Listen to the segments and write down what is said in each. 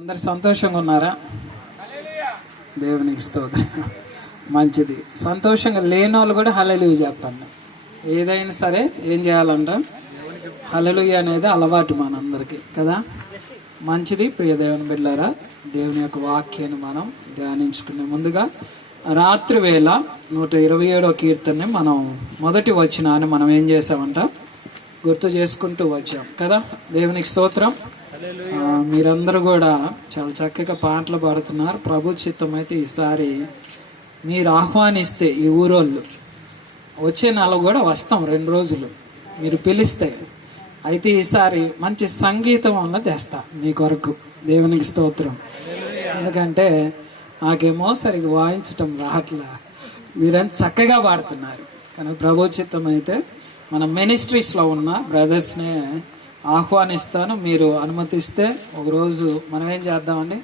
అందరు సంతోషంగా ఉన్నారా? దేవునికి స్తోత్రం. మంచిది. సంతోషంగా లేని వాళ్ళు కూడా హల్లెలూయా చెప్పండి. ఏదైనా సరే ఏం చేయాలంట? హల్లెలూయా అనేది అలవాటు మనందరికీ కదా. మంచిది. ప్రియ దేవుని బిడ్డలారా, దేవుని యొక్క వాక్యాన్ని మనం ధ్యానించుకునే ముందుగా రాత్రి వేళ 127వ కీర్తనని మనం మొదటి వచనాన్ని మనం ఏం చేసామంట గుర్తు చేసుకుంటూ వచ్చాం కదా. దేవునికి స్తోత్రం. మీరందరూ కూడా చాలా చక్కగా పాటలు పాడుతున్నారు. ప్రభు చిత్తం అయితే ఈసారి మీరు ఆహ్వానిస్తే ఈ ఊరోళ్ళు వచ్చే నెల కూడా వస్తాం, 2 రోజులు మీరు పిలిస్తే. అయితే ఈసారి మంచి సంగీతం అన్నది తెస్తా మీ కొరకు. దేవునికి స్తోత్రం. ఎందుకంటే నాకేమో సరిగ్గా వాయించటం రావట్లా, మీరంతా చక్కగా పాడుతున్నారు. కానీ ప్రభు చిత్తం అయితే మన మినిస్ట్రీస్లో ఉన్న బ్రదర్స్నే ఆహ్వానిస్తాను. మీరు అనుమతిస్తే ఒకరోజు మనం ఏం చేద్దామండి,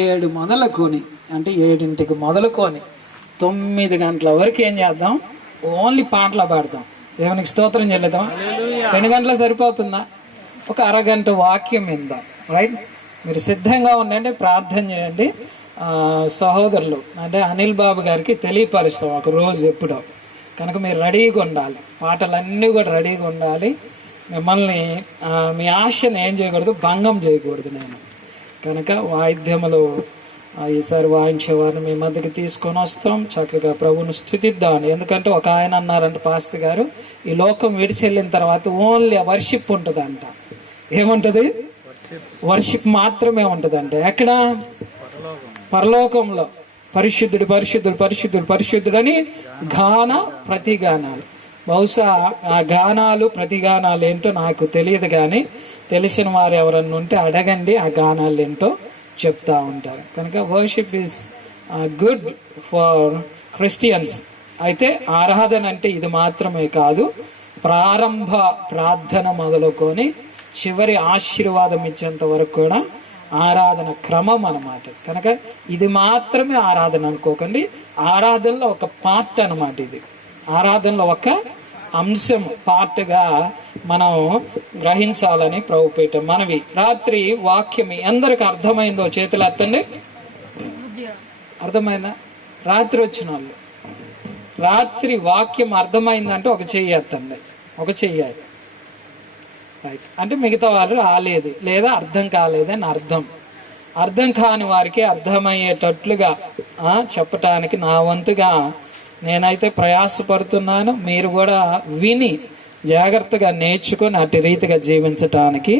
7 మొదలుకొని అంటే 7ంటికి మొదలుకొని 9 గంటల వరకు ఏం చేద్దాం, ఓన్లీ పాటలు పాడతాం. దేవునికి స్తోత్రం చెల్లిద్దాం. 2 గంటలు సరిపోతుందా? ఒక అరగంట వాక్యం విందాం. రైట్? మీరు సిద్ధంగా ఉండండి, ప్రార్థన చేయండి. సహోదరులు అంటే అనిల్ బాబు గారికి తెలియపరుస్తాం ఒక రోజు ఎప్పుడో. కనుక మీరు రెడీగా ఉండాలి, పాటలన్నీ కూడా రెడీగా ఉండాలి. మిమ్మల్ని మీ ఆశను ఏం చేయకూడదు, భంగం చేయకూడదు నేను. కనుక వాయిద్యములు ఈసారి వాయించేవారిని మీ మధ్యకి తీసుకొని వస్తాం. చక్కగా ప్రభువును స్తుతిద్దాం. ఎందుకంటే ఒక ఆయన అన్నారంట, పాస్టర్ గారు, ఈ లోకం విడిచి వెళ్ళిన తర్వాత ఓన్లీ వర్షిప్ ఉంటుందంట. ఏముంటుంది? వర్షిప్ మాత్రమే ఉంటుందంట. ఎక్కడ? పరలోకంలో. పరిశుద్ధుడు పరిశుద్ధుడు పరిశుద్ధుడు పరిశుద్ధుడని గాన ప్రతిగానాలు. బహుశా ఆ గానాలు ప్రతిగానాలు ఏంటో నాకు తెలియదు, కానీ తెలిసిన వారు ఎవరన్నా ఉంటే అడగండి, ఆ గానాలు ఏంటో చెప్తా ఉంటారు. కనుక worship is good for Christians. అయితే ఆరాధన అంటే ఇది మాత్రమే కాదు, ప్రారంభ ప్రార్థన మొదలుకొని చివరి ఆశీర్వాదం ఇచ్చేంత వరకు కూడా ఆరాధన క్రమం అన్నమాట. కనుక ఇది మాత్రమే ఆరాధన అనుకోకండి, ఆరాధనలో ఒక పార్ట్ అన్నమాట. ఇది ఆరాధనలో ఒక అంశం, పార్ట్గా మనం గ్రహించాలని ప్రభుపేట మనవి. రాత్రి వాక్యం అందరికి అర్థమైందో చేతులు ఎత్తండి. అర్థమైందా? రాత్రి వచ్చిన వాళ్ళు రాత్రి వాక్యం అర్థమైందంటే ఒక చెయ్యి ఎత్తండి, ఒక చెయ్యాలి. రైట్? అంటే మిగతా వాళ్ళు రాలేదు లేదా అర్థం కాలేదని అర్థం. అర్థం కాని వారికి అర్థమయ్యేటట్లుగా చెప్పటానికి నా వంతుగా నేనైతే ప్రయాసపడుతున్నాను. మీరు కూడా విని జాగ్రత్తగా నేర్చుకుని అటు రీతిగా జీవించటానికి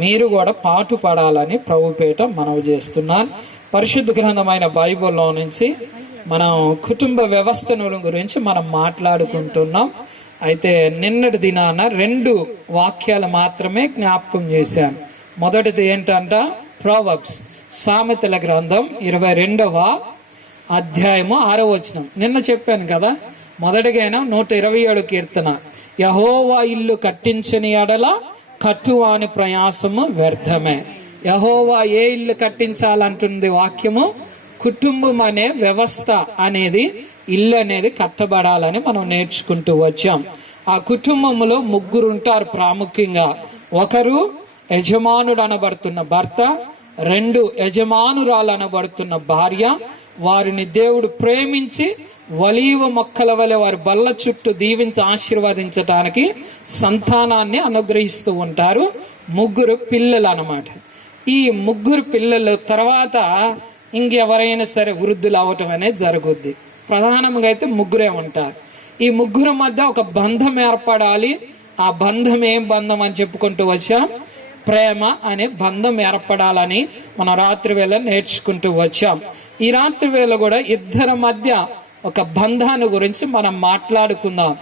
మీరు కూడా పాటు పడాలని ప్రభుపేట మనవి చేస్తున్నాను. పరిశుద్ధ గ్రంథమైన బైబిల్లో నుంచి మనం కుటుంబ వ్యవస్థను గురించి మనం మాట్లాడుకుంటున్నాం. అయితే నిన్నటి దినాన 2 వాక్యాలు మాత్రమే జ్ఞాపకం చేశాను. మొదటిది ఏంటంట, ప్రొవర్బ్స్, సామెతల గ్రంథం 22వ అధ్యాయము 6వ వచనం. నిన్న చెప్పాను కదా. మొదటిగైనా 127 కీర్తన, యెహోవా ఇల్లు కట్టించని ఎడల కట్టువాని ప్రయాసము వ్యర్థమే. యెహోవా ఏ ఇల్లు కట్టించాలంటుంది వాక్యము? కుటుంబం అనే వ్యవస్థ అనేది, ఇల్లు అనేది కట్టబడాలని మనం నేర్చుకుంటూ వచ్చాం. ఆ కుటుంబంలో 3 ఉంటారు ప్రాముఖ్యంగా. ఒకరు యజమానుడు అనబడుతున్న భర్త, 2 యజమానురాలు అనబడుతున్న భార్య. వారిని దేవుడు ప్రేమించి ఒలీవ మొక్కల వలె వారి బల్ల చుట్టూ దీవించి ఆశీర్వదించటానికి సంతానాన్ని అనుగ్రహిస్తూ ఉంటారు. 3 పిల్లలు అన్నమాట. ఈ 3 పిల్లల తర్వాత ఇంకెవరైనా సరే వృద్ధులు అవటం అనేది జరుగుద్ది. ప్రధానంగా అయితే 3 ఉంటారు. ఈ 3 మధ్య ఒక బంధం ఏర్పడాలి. ఆ బంధం ఏం బంధం అని చెప్పుకుంటూ వచ్చాం? ప్రేమ అనే బంధం ఏర్పడాలని మనం రాత్రి వేళ నేర్చుకుంటూ వచ్చాం. ఈ రాత్రి వేళ కూడా 2 మధ్య ఒక బంధాన్ని గురించి మనం మాట్లాడుకుందాం.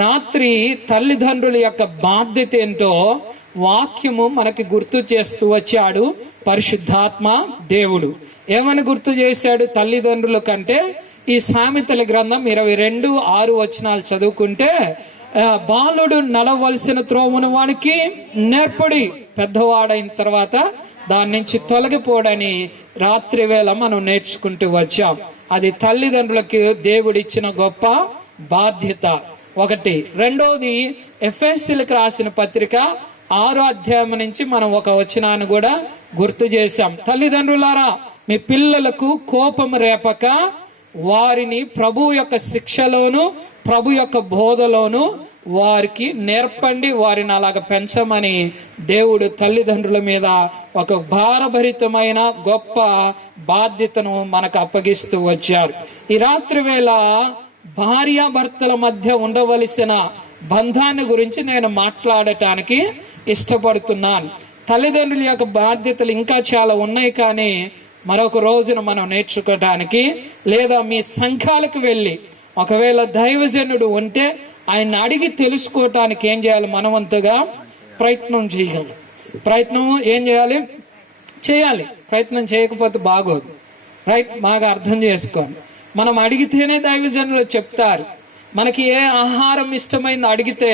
రాత్రి తల్లిదండ్రుల యొక్క బాధ్యత ఏంటో వాక్యము మనకి గుర్తు చేస్తూ వచ్చాడు పరిశుద్ధాత్మ దేవుడు. ఏమని గుర్తు చేశాడు తల్లిదండ్రుల కంటే? ఈ సామెతల గ్రంథం 22:6 వచనాలు చదువుకుంటే, బాలుడు నడవలసిన త్రోవను వానికి నేర్పడి, పెద్దవాడైన తర్వాత దాని నుంచి తొలగిపోడని రాత్రి వేళ మనం నేర్చుకుంటూ వచ్చాం. అది తల్లిదండ్రులకి దేవుడిచ్చిన గొప్ప బాధ్యత. ఒకటి. రెండోది, ఎఫెసీయులకు రాసిన పత్రిక 6వ అధ్యాయం నుంచి మనం ఒక వచనాన్ని కూడా గుర్తు చేశాం. తల్లిదండ్రులారా, మీ పిల్లలకు కోపం రేపక వారిని ప్రభు యొక్క శిక్షలోను ప్రభు యొక్క బోధలోను వారికి నేర్పండి, వారిని అలాగ పెంచమని దేవుడు తల్లిదండ్రుల మీద ఒక భారభరితమైన గొప్ప బాధ్యతను మనకు అప్పగిస్తూ వచ్చారు. ఈ రాత్రి వేళ భార్యాభర్తల మధ్య ఉండవలసిన బంధాన్ని గురించి నేను మాట్లాడటానికి ఇష్టపడుతున్నాను. తల్లిదండ్రుల యొక్క బాధ్యతలు ఇంకా చాలా ఉన్నాయి, కానీ మరొక రోజున మనం నేర్చుకోవటానికి, లేదా మీ సంఘాలకు వెళ్ళి ఒకవేళ దైవజనుడు ఉంటే ఆయన అడిగి తెలుసుకోవటానికి ఏం చేయాలి? మనవంతుగా ప్రయత్నం చేయాలి. ప్రయత్నం ఏం చేయాలి. ప్రయత్నం చేయకపోతే బాగోదు. రైట్? బాగా అర్థం చేసుకోండి. మనం అడిగితేనే దైవజనులు చెప్తారు. మనకి ఏ ఆహారం ఇష్టమైంది అడిగితే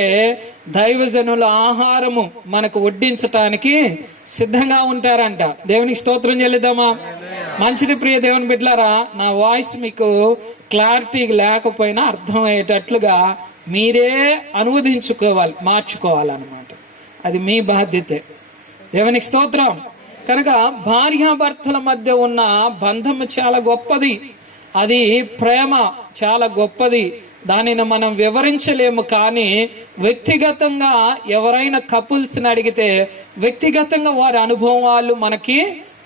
దైవజనుల ఆహారము మనకు వడ్డించటానికి సిద్ధంగా ఉంటారంట. దేవునికి స్తోత్రం చెల్లిద్దామా? మంచిది ప్రియ దేవుని బిడ్డలారా, నా వాయిస్ మీకు క్లారిటీ లేకపోయినా అర్థమయ్యేటట్లుగా మీరే అనువదించుకోవాలి, మార్చుకోవాలన్నమాట. అది మీ బాధ్యతే. దేవునికి స్తోత్రం. కనుక భార్యాభర్తల మధ్య ఉన్న బంధము చాలా గొప్పది. అది ప్రేమ చాలా గొప్పది. దానిని మనం వివరించలేము. కానీ వ్యక్తిగతంగా ఎవరైనా కపుల్స్ని అడిగితే వ్యక్తిగతంగా వారి అనుభవాలు మనకి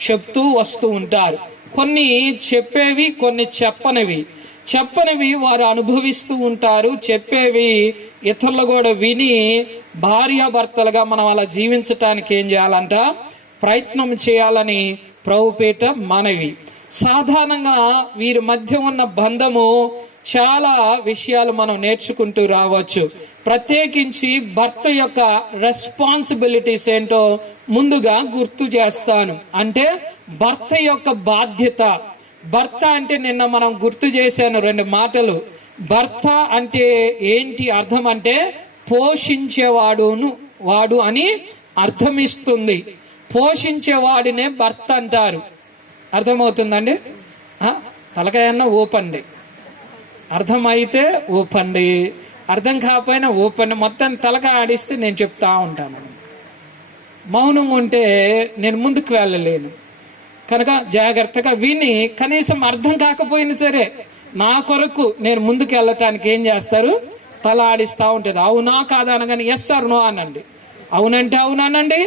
చెప్తూ వస్తూ ఉంటారు. కొన్ని చెప్పేవి, కొన్ని చెప్పనివి వారు అనుభవిస్తూ ఉంటారు. చెప్పేవి ఇతరులు కూడా విని భార్యాభర్తలుగా మనం అలా జీవించటానికి ఏం చేయాలంట? ప్రయత్నం చేయాలని ప్రభుపేట మనవి. సాధారణంగా వీరి మధ్య ఉన్న బంధము చాలా విషయాలు మనం నేర్చుకుంటూ రావచ్చు. ప్రత్యేకించి భర్త యొక్క రెస్పాన్సిబిలిటీస్ ఏంటో ముందుగా గుర్తు చేస్తాను. అంటే భర్త యొక్క బాధ్యత. భర్త అంటే నిన్న మనం గుర్తు చేశాను 2 మాటలు. భర్త అంటే ఏంటి అర్థం అంటే వాడు అని అర్థమిస్తుంది. పోషించేవాడినే భర్త అంటారు. అర్థమవుతుందండి? తలకాయన్న ఊపండి, అర్థమైతే ఊపండి, అర్థం కాకపోయినా ఊపండి. మొత్తం తలకాయ ఆడిస్తే నేను చెప్తా ఉంటాను. మౌనం ఉంటే నేను ముందుకు వెళ్ళలేను. కనుక జాగ్రత్తగా విని కనీసం అర్థం కాకపోయినా సరే నా కొరకు నేను ముందుకు వెళ్ళటానికి ఏం చేస్తారు? తల ఆడిస్తూ ఉంటుంది. అవునా కాదా అనగానే ఎస్ ఆర్ నో అనండి. అవునంటే అవునానండి,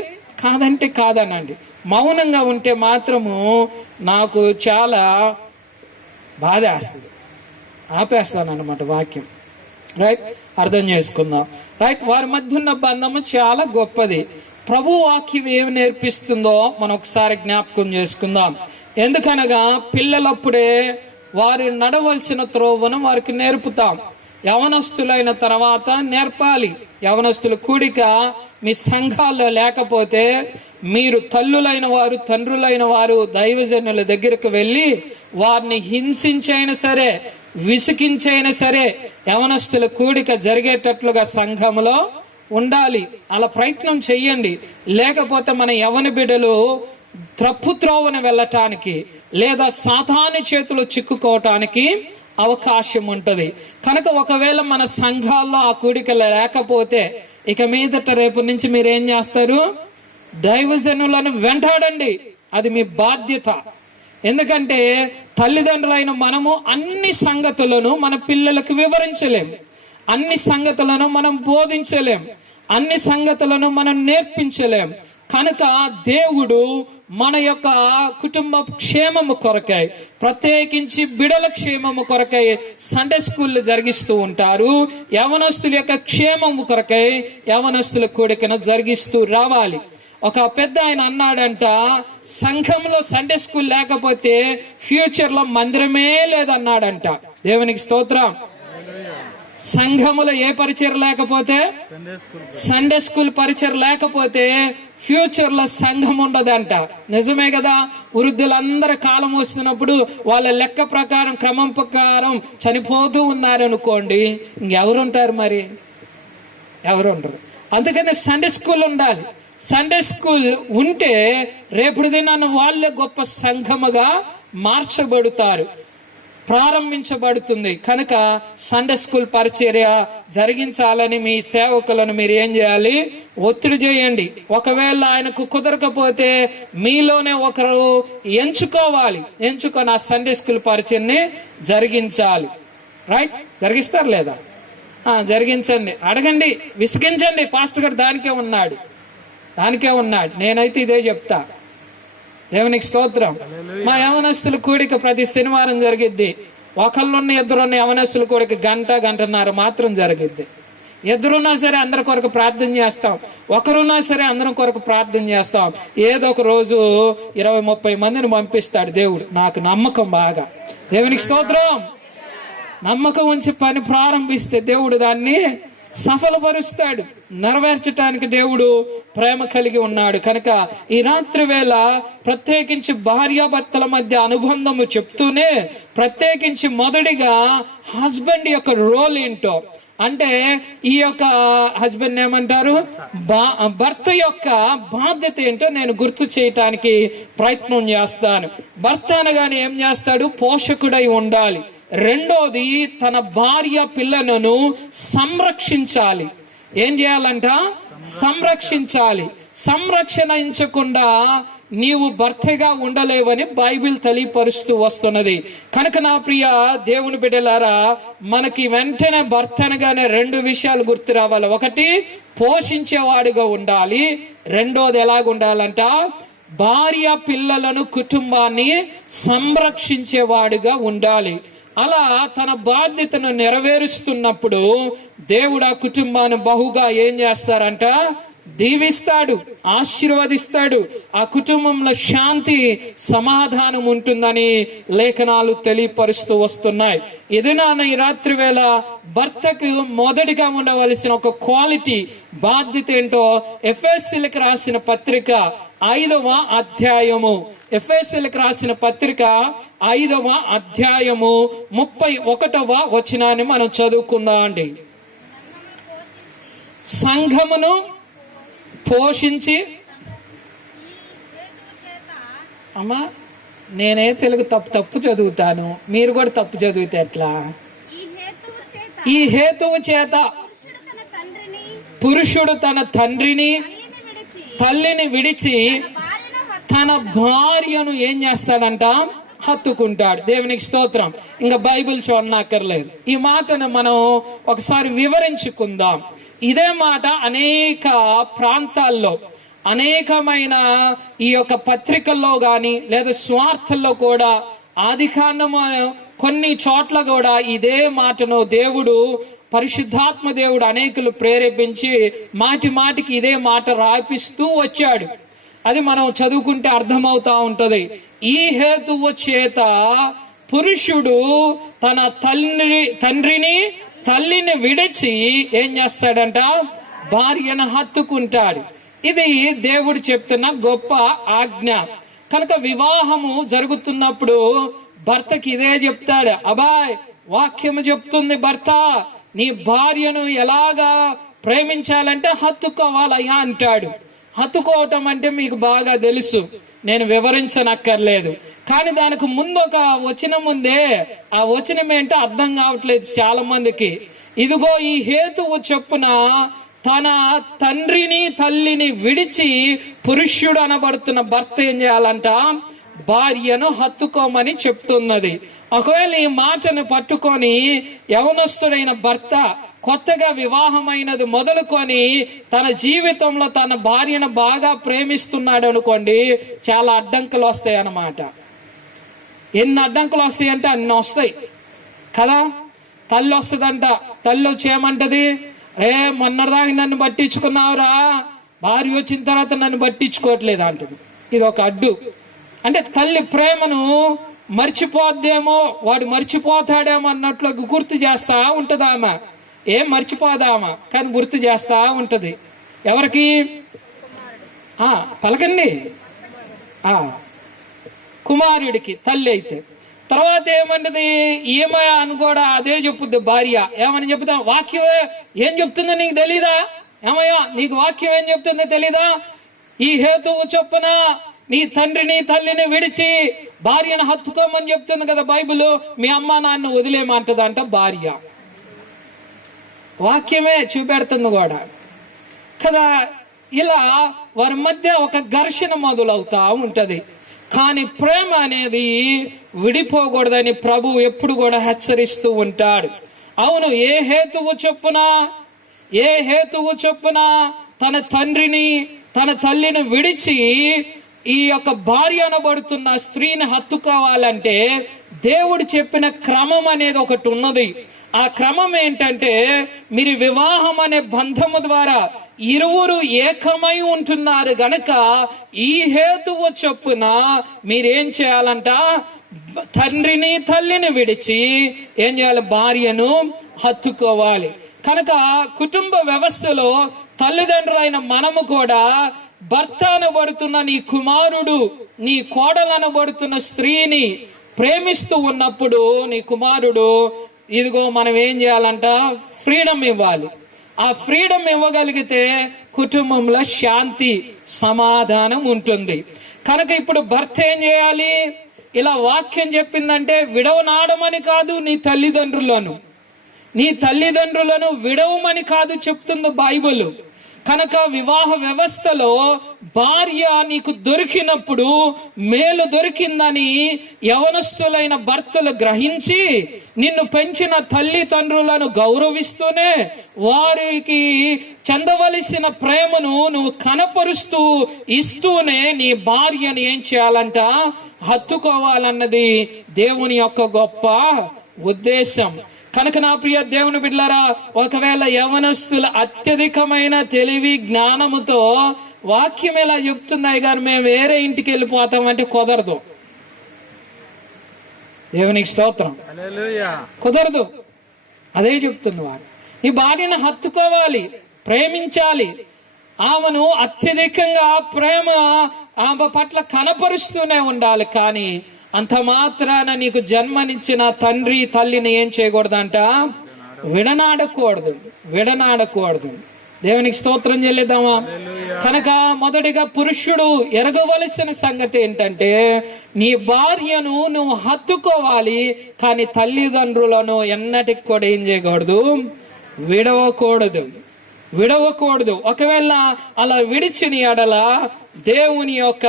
కాదంటే కాదనండి. మౌనంగా ఉంటే మాత్రము నాకు చాలా బాధ వేస్తుంది, ఆపేస్తాను అన్నమాట వాక్యం. రైట్? అర్థం చేసుకుందాం. రైట్? వారి మధ్య ఉన్న బంధము చాలా గొప్పది. ప్రభు వాక్యం ఏమి నేర్పిస్తుందో మనం ఒకసారి జ్ఞాపకం చేసుకుందాం. ఎందుకనగా పిల్లలప్పుడే వారి నడవలసిన త్రోవను వారికి నేర్పుతాం. యవనస్తులైన తర్వాత నేర్పాలి. యవనస్తుల కూడిక మీ సంఘాల్లో లేకపోతే మీరు తల్లులైన వారు, తండ్రులైన వారు దైవజనుల దగ్గరకు వెళ్ళి వారిని హింసించైనా సరే, విసికించైనా సరే యవనస్తుల కూడిక జరిగేటట్లుగా సంఘంలో ఉండాలి. అలా ప్రయత్నం చెయ్యండి. లేకపోతే మన యవన బిడ్డలు త్రప్పుత్రోవన వెళ్ళటానికి లేదా సాతాను చేతులు చిక్కుకోవటానికి అవకాశం ఉంటుంది. కనుక ఒకవేళ మన సంఘాల్లో ఆ కూడిక లేకపోతే ఇక మీదట రేపు నుంచి మీరు ఏం చేస్తారు? దైవజనులను వెంటాడండి. అది మీ బాధ్యత. ఎందుకంటే తల్లిదండ్రులైన మనము అన్ని సంగతులను మన పిల్లలకు వివరించలేం, అన్ని సంగతులను మనం బోధించలేం, అన్ని సంగతులను మనం నేర్పించలేం. కనుక దేవుడు మన యొక్క కుటుంబ క్షేమము కొరకై, ప్రత్యేకించి బిడల క్షేమము కొరకై సండే స్కూళ్ళు జరిగిస్తూ ఉంటారు. యవనస్తుల యొక్క క్షేమము కొరకై యవనస్తుల కూడికను జరిగిస్తూ రావాలి. ఒక పెద్ద ఆయన అన్నాడంట, సంఘంలో సండే స్కూల్ లేకపోతే ఫ్యూచర్ లో మందిరమే లేదన్నాడంట. దేవునికి స్తోత్రం. సంఘములో ఏ పరిచయం లేకపోతే, సండే స్కూల్ పరిచయం లేకపోతే ఫ్యూచర్ లో సంఘం ఉండదంట. నిజమే కదా? వృద్ధులందరూ కాలం వస్తున్నప్పుడు వాళ్ళ లెక్క ప్రకారం, క్రమం ప్రకారం చనిపోతూ ఉన్నారనుకోండి, ఇంకెవరుంటారు? మరి ఎవరు ఉండరు. అందుకని సండే స్కూల్ ఉండాలి. సండే స్కూల్ ఉంటే రేపటి దినాన వాళ్ళే గొప్ప సంఘముగా మార్చబడతారు. ప్రారంభించబడుతుంది. కనుక సండే స్కూల్ పరిచర్య జరిగించాలని మీ సేవకులను మీరు ఏం చేయాలి? ఒత్తిడి చేయండి. ఒకవేళ ఆయనకు కుదరకపోతే మీలోనే ఒకరు ఎంచుకోవాలి, ఎంచుకొని ఆ సండే స్కూల్ పరిచర్ని జరిగించాలి. రైట్? జరిగిస్తారు లేదా? జరిగించండి, అడగండి, విసిగించండి. పాస్టర్ గారు దానికే ఉన్నాడు, దానికే ఉన్నాడు. నేనైతే ఇదే చెప్తా. దేవునికి స్తోత్రం. మా యవనస్తుల కూడిక ప్రతి శనివారం జరిగిద్ది. ఒకళ్ళున్న ఇద్దరున్న యవనస్తుల కూడిక గంటన్నర మాత్రం జరిగిద్ది. ఇద్దరున్నా సరే అందరి కొరకు ప్రార్థన చేస్తాం, ఒకరున్నా సరే అందరం కొరకు ప్రార్థన చేస్తాం. ఏదో ఒక రోజు 20-30 మందిని పంపిస్తాడు దేవుడు. నాకు నమ్మకం బాగా. దేవునికి స్తోత్రం. నమ్మకం ఉంచి పని ప్రారంభిస్తే దేవుడు దాన్ని సఫలపరుస్తాడు. నెరవేర్చడానికి దేవుడు ప్రేమ కలిగి ఉన్నాడు. కనుక ఈ రాత్రి వేళ ప్రత్యేకించి భార్యాభర్తల మధ్య అనుబంధము చెప్తూనే ప్రత్యేకించి మొదటిగా హస్బెండ్ యొక్క రోల్ ఏంటో, అంటే ఈ యొక్క హస్బెండ్ ఏమంటారు, భర్త యొక్క బాధ్యత ఏంటో నేను గుర్తు చేయటానికి ప్రయత్నం చేస్తాను. భర్త అనగానే ఏం చేస్తాడు? పోషకుడై ఉండాలి. రెండోది, తన భార్య పిల్లలను సంరక్షించాలి. ఏం చేయాలంట? సంరక్షించాలి. సంరక్షించకుండా నీవు భర్తగా ఉండలేవని బైబిల్ తెలియపరుస్తూ వస్తున్నది. కనుక నా ప్రియ దేవుని బిడ్డలారా, మనకి వెంటనే భర్త అనగానే 2 విషయాలు గుర్తు రావాలి. ఒకటి, పోషించేవాడుగా ఉండాలి. రెండోది ఎలాగుండాలంట? భార్య పిల్లలను, కుటుంబాన్ని సంరక్షించేవాడుగా ఉండాలి. అలా తన బాధ్యతను నెరవేరుస్తున్నప్పుడు దేవుడు ఆ కుటుంబాన్ని బహుగా ఏం చేస్తారంట? దీవిస్తాడు, ఆశీర్వదిస్తాడు. ఆ కుటుంబంలో శాంతి, సమాధానం ఉంటుందని లేఖనాలు తెలియపరుస్తూ వస్తున్నాయి. ఇది నాన్న ఈ రాత్రి వేళ భర్తకు మొదటిగా ఉండవలసిన ఒక క్వాలిటీ, బాధ్యత ఏంటో ఎఫెసీయులకు రాసిన పత్రిక 5వ అధ్యాయము, ఎఫెసీయులకు రాసిన పత్రిక 5వ అధ్యాయము 31వ వచనాన్ని మనం చదువుకుందాం అండి. సంఘమును పోషించి, అమ్మా నేనే తెలుగు తప్పు చదువుతాను, మీరు కూడా తప్పు చదివితే ఎట్లా? ఈ హేతువు చేత పురుషుడు తన తండ్రిని తల్లిని విడిచి తన భార్యను ఏం చేస్తాడంట? హత్తుకుంటాడు. దేవునికి స్తోత్రం. ఇంకా బైబిల్ చూడనక్కర్లేదు. ఈ మాటను మనం ఒకసారి వివరించుకుందాం. ఇదే మాట అనేక ప్రాంతాల్లో, అనేకమైన ఈ యొక్క పత్రికల్లో గాని లేదా స్వార్థల్లో కూడా, ఆదికాండము కొన్ని చోట్ల కూడా ఇదే మాటను దేవుడు, పరిశుద్ధాత్మ దేవుడు అనేకులు ప్రేరేపించి మాటి మాటికి ఇదే మాట రాపిస్తూ వచ్చాడు. అది మనం చదువుకుంటే అర్థమవుతా ఉంటది. ఈ హేతువు చేత పురుషుడు తన తండ్రిని తల్లిని విడిచి ఏం చేస్తాడంట? భార్యను హత్తుకుంటాడు. ఇది దేవుడు చెప్తున్న గొప్ప ఆజ్ఞ. కనుక వివాహము జరుగుతున్నప్పుడు భర్తకి ఇదే చెప్తాడు. అబ్బాయ్, వాక్యము చెప్తుంది, భర్త నీ భార్యను ఎలాగా ప్రేమించాలంటే హత్తుకోవాలయ్యా అంటాడు. హత్తుకోవటం అంటే మీకు బాగా తెలుసు, నేను వివరించనక్కర్లేదు. కానీ దానికి ముందు ఒక వచనం ఉందే, ఆ వచనం ఏంటో అర్థం కావట్లేదు చాలా మందికి. ఇదిగో ఈ హేతువు చొప్పున తన తండ్రిని తల్లిని విడిచి పురుషుడు అనబడుతున్న భర్త ఏం చేయాలంట? భార్యను హత్తుకోమని చెప్తున్నది. ఒకవేళ ఈ మాటను పట్టుకొని యవనస్తుడైన భర్త కొత్తగా వివాహమైనది మొదలుకొని తన జీవితంలో తన భార్యను బాగా ప్రేమిస్తున్నాడు అనుకోండి, చాలా అడ్డంకులు వస్తాయి అన్నమాట. ఎన్ని అడ్డంకులు వస్తాయి అంటే అన్ని వస్తాయి కదా. తల్లి వస్తుందంట, తల్లి వచ్చి ఏమంటది? మొన్నటిదాకా నన్ను పట్టించుకున్నావురా, భార్య వచ్చిన తర్వాత నన్ను పట్టించుకోవట్లేదు అంటది. ఇది ఒక అడ్డు. అంటే తల్లి ప్రేమను మర్చిపోద్దేమో, వాడు మర్చిపోతాడేమో అన్నట్లు గుర్తు చేస్తా ఉంటదామా. ఏం మర్చిపోదామా, కానీ గుర్తు చేస్తా ఉంటది. ఎవరికి? పలకండి. కుమారుడికి తల్లి అయితే. తర్వాత ఏమంటది? ఏమో అని కూడా అదే చెప్పుద్ది భార్య. ఏమని చెప్తా? వాక్యం ఏం చెప్తుందో నీకు తెలీదా? ఏమయ్యా, నీకు వాక్యం ఏం చెప్తుందో తెలీదా? ఈ హేతువు చొప్పున నీ తండ్రిని తల్లిని విడిచి భార్యను హత్తుకోమని చెప్తుంది కదా బైబిల్. మీ అమ్మ నాన్న వదిలేమంటదంట భార్య. వాక్యమే చూపెడుతుంది కూడా కదా. ఇలా వారి మధ్య ఒక ఘర్షణ మొదలవుతా ఉంటది. కానీ ప్రేమ అనేది విడిపోకూడదని ప్రభు ఎప్పుడు కూడా హెచ్చరిస్తూ ఉంటాడు. అవును, ఏ హేతువు చొప్పున తన తండ్రిని తన తల్లిని విడిచి ఈ యొక్క భార్య అనబడుతున్న స్త్రీని హత్తుకోవాలంటే దేవుడు చెప్పిన క్రమం అనేది ఒకటి ఉన్నది. ఆ క్రమం ఏంటంటే, మీరు వివాహం అనే బంధము ద్వారా ఇరువురు ఏకమై ఉంటున్నారు గనక ఈ హేతువు చొప్పున మీరేం చేయాలంట, తండ్రిని తల్లిని విడిచి ఏం చేయాలి, భార్యను హత్తుకోవాలి. కనుక కుటుంబ వ్యవస్థలో తల్లిదండ్రులైన మనము కూడా భర్త అనబడుతున్న నీ కుమారుడు, నీ కోడలు అనబడుతున్న స్త్రీని ప్రేమిస్తూ ఉన్నప్పుడు నీ కుమారుడు ఇదిగో మనం ఏం చేయాలంట, ఫ్రీడమ్ ఇవ్వాలి. ఆ ఫ్రీడమ్ ఇవ్వగలిగితే కుటుంబంలో శాంతి సమాధానం ఉంటుంది. కనుక ఇప్పుడు భర్త ఏం చేయాలి, ఇలా వాక్యం చెప్పిందంటే విడవనాడమని కాదు, నీ తల్లిదండ్రులను విడవమని కాదు చెప్తుంది బైబిల్. కనుక వివాహ వ్యవస్థలో భార్య నీకు దొరికినప్పుడు మేలు దొరికిందని యవనస్తులైన భర్తలు గ్రహించి నిన్ను పెంచిన తల్లిదండ్రులను గౌరవిస్తూనే వారికి చెందవలసిన ప్రేమను నువ్వు కనపరుస్తూ ఇస్తూనే నీ భార్యను ఏం చేయాలంట, హత్తుకోవాలన్నది దేవుని యొక్క గొప్ప ఉద్దేశం. కనుక నా ప్రియ దేవుని బిడ్డలారా, ఒకవేళ యవనస్తుల అత్యధికమైన తెలివి జ్ఞానముతో వాక్యం ఎలా చెప్తున్నాయి కానీ మేము వేరే ఇంటికి వెళ్ళిపోతామంటే కుదరదు. దేవునికి స్తోత్రం. కుదరదు. అదే చెప్తుంది వారు. నీ భార్యను హత్తుకోవాలి, ప్రేమించాలి, ఆమెను అత్యధికంగా ప్రేమ ఆమె పట్ల కనపరుస్తూనే ఉండాలి. కానీ అంత మాత్రాన నీకు జన్మనిచ్చిన తండ్రి తల్లిని ఏం చేయకూడదంట, విడనాడకూడదు. దేవునికి స్తోత్రం చెల్లిద్దామా. కనుక మొదటిగా పురుషుడు ఎరగవలసిన సంగతి ఏంటంటే, నీ భార్యను నువ్వు హత్తుకోవాలి, కానీ తల్లిదండ్రులను ఎన్నటికి కూడా ఏం చేయకూడదు, విడవకూడదు. ఒకవేళ అలా విడిచిన ఎడల దేవుని యొక్క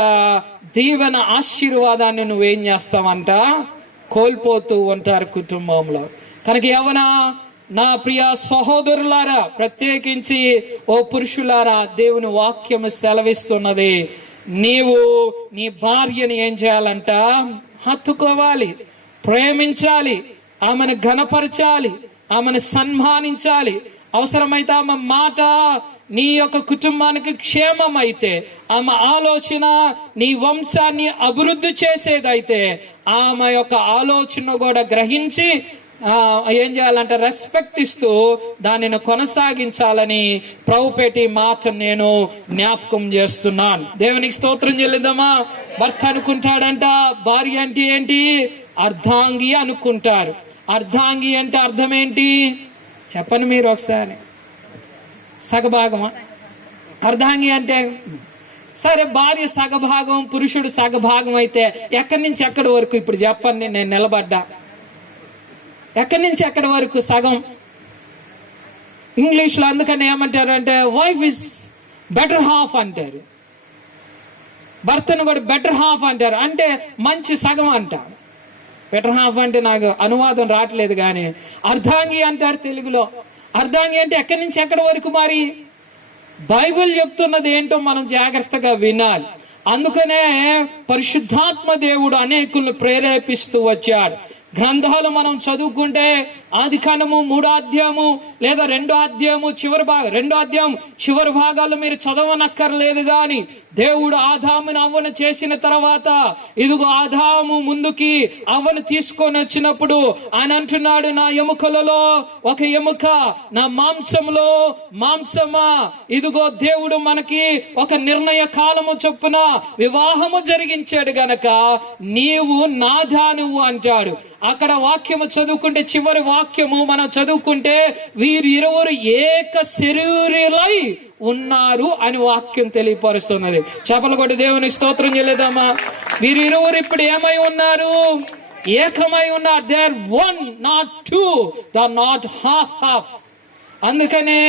దీవెన ఆశీర్వాదాన్ని నువ్వేం చేస్తావంట, కోల్పోతూ ఉంటారు కుటుంబంలో. కనుక యవన నా ప్రియ సహోదరులారా, ప్రత్యేకించి ఓ పురుషులారా, దేవుని వాక్యము సెలవిస్తున్నది, నీవు నీ భార్యని ఏం చేయాలంట, హత్తుకోవాలి, ప్రేమించాలి, ఆమెను ఘనపరచాలి, ఆమెను సన్మానించాలి. అవసరమైతే ఆమె మాట నీ యొక్క కుటుంబానికి క్షేమం అయితే, ఆమె ఆలోచన నీ వంశాన్ని అభివృద్ధి చేసేదైతే ఆమె యొక్క ఆలోచన కూడా గ్రహించి ఏం చేయాలంటే రెస్పెక్ట్ ఇస్తూ దానిని కొనసాగించాలని ప్రభుపేటి మాట నేను జ్ఞాపకం చేస్తున్నాను. దేవునికి స్తోత్రం చెల్లిద్దామా. భర్త అనుకుంటాడంట భార్య అంటే ఏంటి, అర్ధాంగి అనుకుంటారు. అర్ధాంగి అంటే అర్థం ఏంటి చెప్పండి మీరు ఒకసారి. సగభాగమా? అర్ధాంగి అంటే సరే, భార్య సగభాగం పురుషుడు సగభాగం అయితే ఎక్కడి నుంచి ఎక్కడి వరకు ఇప్పుడు చెప్పండి, నేను నిలబడ్డా ఎక్కడి నుంచి ఎక్కడి వరకు సగం. ఇంగ్లీష్లో అందుకని ఏమంటారు అంటే వైఫ్ ఇస్ బెటర్ హాఫ్ అంటారు, భర్తను కూడా బెటర్ హాఫ్ అంటారు. అంటే మంచి సగం అంటారు. బెటర్ హాఫ్ అంటే నాకు అనువాదం రావట్లేదు కానీ అర్ధాంగి అంటారు తెలుగులో. అర్ధాంగి అంటే ఎక్కడి నుంచి ఎక్కడి వరకు? మరి బైబిల్ చెప్తున్నది ఏంటో మనం జాగ్రత్తగా వినాలి. అందుకనే పరిశుద్ధాత్మ దేవుడు అనేకులను ప్రేరేపిస్తూ వచ్చాడు. గ్రంథాలు మనం చదువుకుంటే ఆదికాండము 3వ అధ్యాయము లేదా 2వ అధ్యాయము రెండో అధ్యాయం చివరి భాగాలు మీరు చదవనక్కర్లేదు. గాని దేవుడు ఆదామును అవ్వను చేసిన తర్వాత ఇదిగో ఆదాము ముందుకి అవ్వను తీసుకొని వచ్చినప్పుడు ఆయన అంటున్నాడు, నా ఎముకలలో ఒక ఎముక, నా మాంసంలో మాంసమా. ఇదిగో దేవుడు మనకి ఒక నిర్ణయ కాలము చొప్పున వివాహము జరిగించాడు గనక నీవు నాదానువు అంటాడు. అక్కడ వాక్యము చదువుకుంటే, చివరి వాక్యము మనం చదువుకుంటే, వీరిరువురు ఏక శరీరులై ఉన్నారు అని వాక్యం తెలియపరుస్తున్నది. చేపలు కొట్టి దేవుని స్తోత్రం చేయలేదమ్మా? వీరిరువురు ఇప్పుడు ఏమై ఉన్నారు? ఏకమై ఉన్నారు. They are one, not two, they are not half half. అందుకనే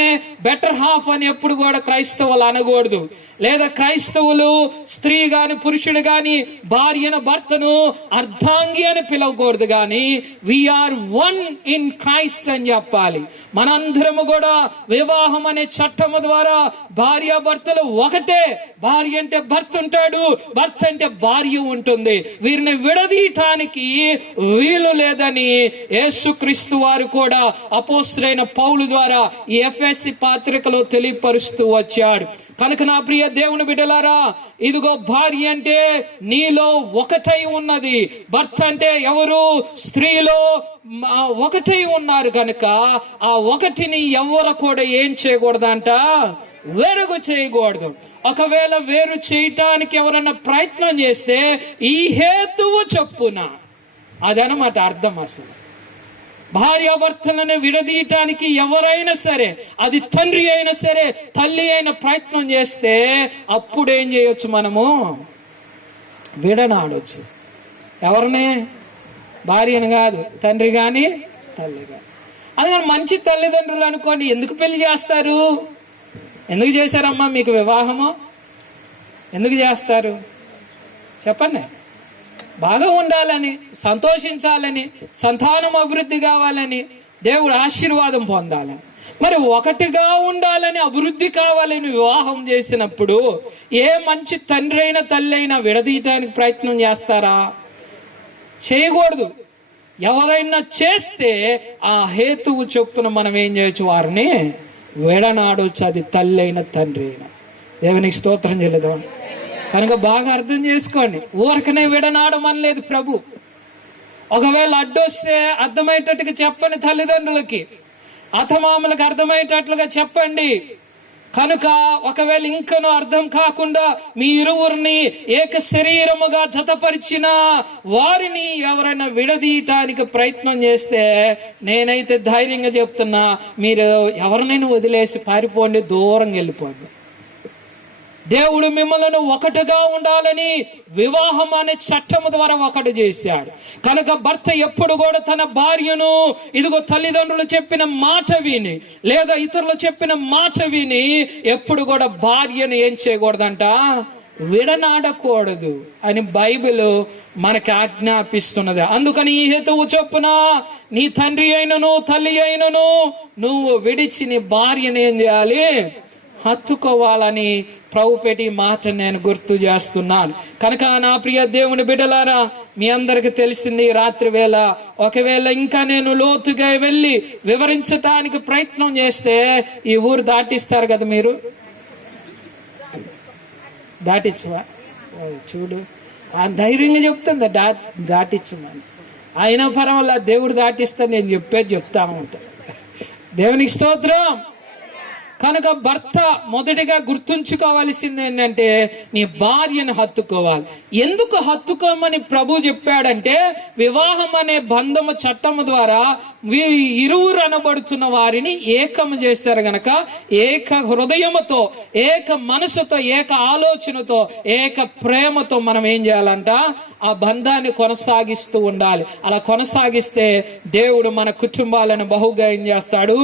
బెటర్ హాఫ్ అని ఎప్పుడు కూడా క్రైస్తవులు అనకూడదు. లేదా క్రైస్తవులు స్త్రీ గాని పురుషుడు గాని భార్యను భర్తను అర్ధాంగి అని పిలవకూడదు, కానీ వీఆర్ వన్ ఇన్ క్రైస్ట్ అని చెప్పాలి. మనందరము కూడా వివాహం అనే చట్టము ద్వారా భార్యాభర్తలు ఒకటే. భార్య అంటే భర్త ఉంటాడు, భర్త అంటే భార్య ఉంటుంది. వీరిని విడదీయటానికి వీలు లేదని యేసుక్రీస్తు వారు కూడా అపోస్తలుడైన పౌలు ద్వారా ఈ ఎఫెసీ పత్రికలో తెలియపరుస్తూ వచ్చాడు. కనుక నా ప్రియ దేవుని బిడ్డలారా, ఇదిగో భార్య అంటే నీలో ఒకటై ఉన్నది, భర్త అంటే ఎవరు? స్త్రీలో ఒకటై ఉన్నారు. కనుక ఆ ఒకటిని ఎవరు కూడా ఏం చేయకూడదంట? వేరుగా చేయకూడదు. ఒకవేళ వేరు చేయటానికి ఎవరన్నా ప్రయత్నం చేస్తే ఈ హేతువు చొప్పున, అదనమాట అర్థం. అసలు భార్యాభర్తలను విడదీయటానికి ఎవరైనా సరే, అది తండ్రి అయినా సరే తల్లి అయినా ప్రయత్నం చేస్తే అప్పుడు ఏం చేయొచ్చు? మనము విడనాడొచ్చు. ఎవరిని? భార్యను కాదు, తండ్రి కానీ తల్లి కానీ. అందుకని మంచి తల్లిదండ్రులు అనుకోండి, ఎందుకు పెళ్లి చేస్తారు? ఎందుకు చేశారమ్మా మీకు వివాహము? ఎందుకు చేస్తారు చెప్పండి? బాగా ఉండాలని, సంతోషించాలని, సంతానం అభివృద్ధి కావాలని, దేవుడు ఆశీర్వాదం పొందాలని. మరి ఒకటిగా ఉండాలని, అభివృద్ధి కావాలని వివాహం చేసినప్పుడు ఏ మంచి తండ్రి అయినా తల్లి అయినా విడదీయటానికి ప్రయత్నం చేస్తారా? చేయకూడదు. ఎవరైనా చేస్తే ఆ హేతువు చొప్పున మనం ఏం చేయొచ్చు? వారిని విడనాడొచ్చు. అది తల్లి అయినా తండ్రి అయినా. దేవునికి స్తోత్రం చేయలేదు. కనుక బాగా అర్థం చేసుకోండి, ఊరకనే విడనాడమనలేదు ప్రభు. ఒకవేళ అడ్డొస్తే అర్థమయ్యేటట్టుగా చెప్పండి తల్లిదండ్రులకి, అత్తమామలకు అర్థమయ్యేటట్లుగా చెప్పండి. కనుక ఒకవేళ ఇంకనూ అర్థం కాకుండా మీ ఇరువురిని ఏక శరీరముగా జతపరిచిన వారిని ఎవరైనా విడదీయటానికి ప్రయత్నం చేస్తే, నేనైతే ధైర్యంగా చెప్తున్నా, మీరు ఎవరినైనా వదిలేసి పారిపోండి, దూరంగా వెళ్ళిపోండి. దేవుడు మిమ్మల్ని ఒకటిగా ఉండాలని వివాహం అనే చట్టము ద్వారా ఒకటి చేశాడు. కనుక భర్త ఎప్పుడు కూడా తన భార్యను ఇదిగో తల్లిదండ్రులు చెప్పిన మాట విని, లేదా ఇతరులు చెప్పిన మాట విని ఎప్పుడు కూడా భార్యను ఏం చేయకూడదంట? విడనాడకూడదు అని బైబిల్ మనకి ఆజ్ఞాపిస్తున్నది. అందుకని ఈ హేతువు చొప్పున నీ తండ్రి అయినను తల్లి అయినను నువ్వు విడిచి నీ భార్యను ఏం చేయాలి? హత్తుకోవాలని ప్రభు పెట్టి మాట నేను గుర్తు చేస్తున్నాను. కనుక నా ప్రియ దేవుని బిడ్డలారా, మీ అందరికి తెలిసింది రాత్రి వేళ ఒకవేళ ఇంకా నేను లోతుగా వెళ్ళి వివరించటానికి ప్రయత్నం చేస్తే ఈ ఊరు దాటిస్తారు కదా. మీరు దాటించవా? చూడు, ఆ ధైర్యంగా చెప్తుంది దాటించమని. అయినా పర్వాలా, దేవుడు దాటిస్తా, నేను చెప్పేది చెప్తా ఉంటా. దేవునికి స్తోత్రం. కనుక భర్త మొదటిగా గుర్తుంచుకోవాల్సింది ఏంటంటే నీ భార్యను హత్తుకోవాలి. ఎందుకు హత్తుకోమని ప్రభు చెప్పాడంటే, వివాహం అనే బంధము చట్టము ద్వారా ఇరువురు అనబడుతున్న వారిని ఏకము చేశారు గనక, ఏక హృదయముతో, ఏక మనసుతో, ఏక ఆలోచనతో, ఏక ప్రేమతో మనం ఏం చేయాలంట? ఆ బంధాన్ని కొనసాగిస్తూ ఉండాలి. అలా కొనసాగిస్తే దేవుడు మన కుటుంబాలను బహుగా ఏం చేస్తాడు?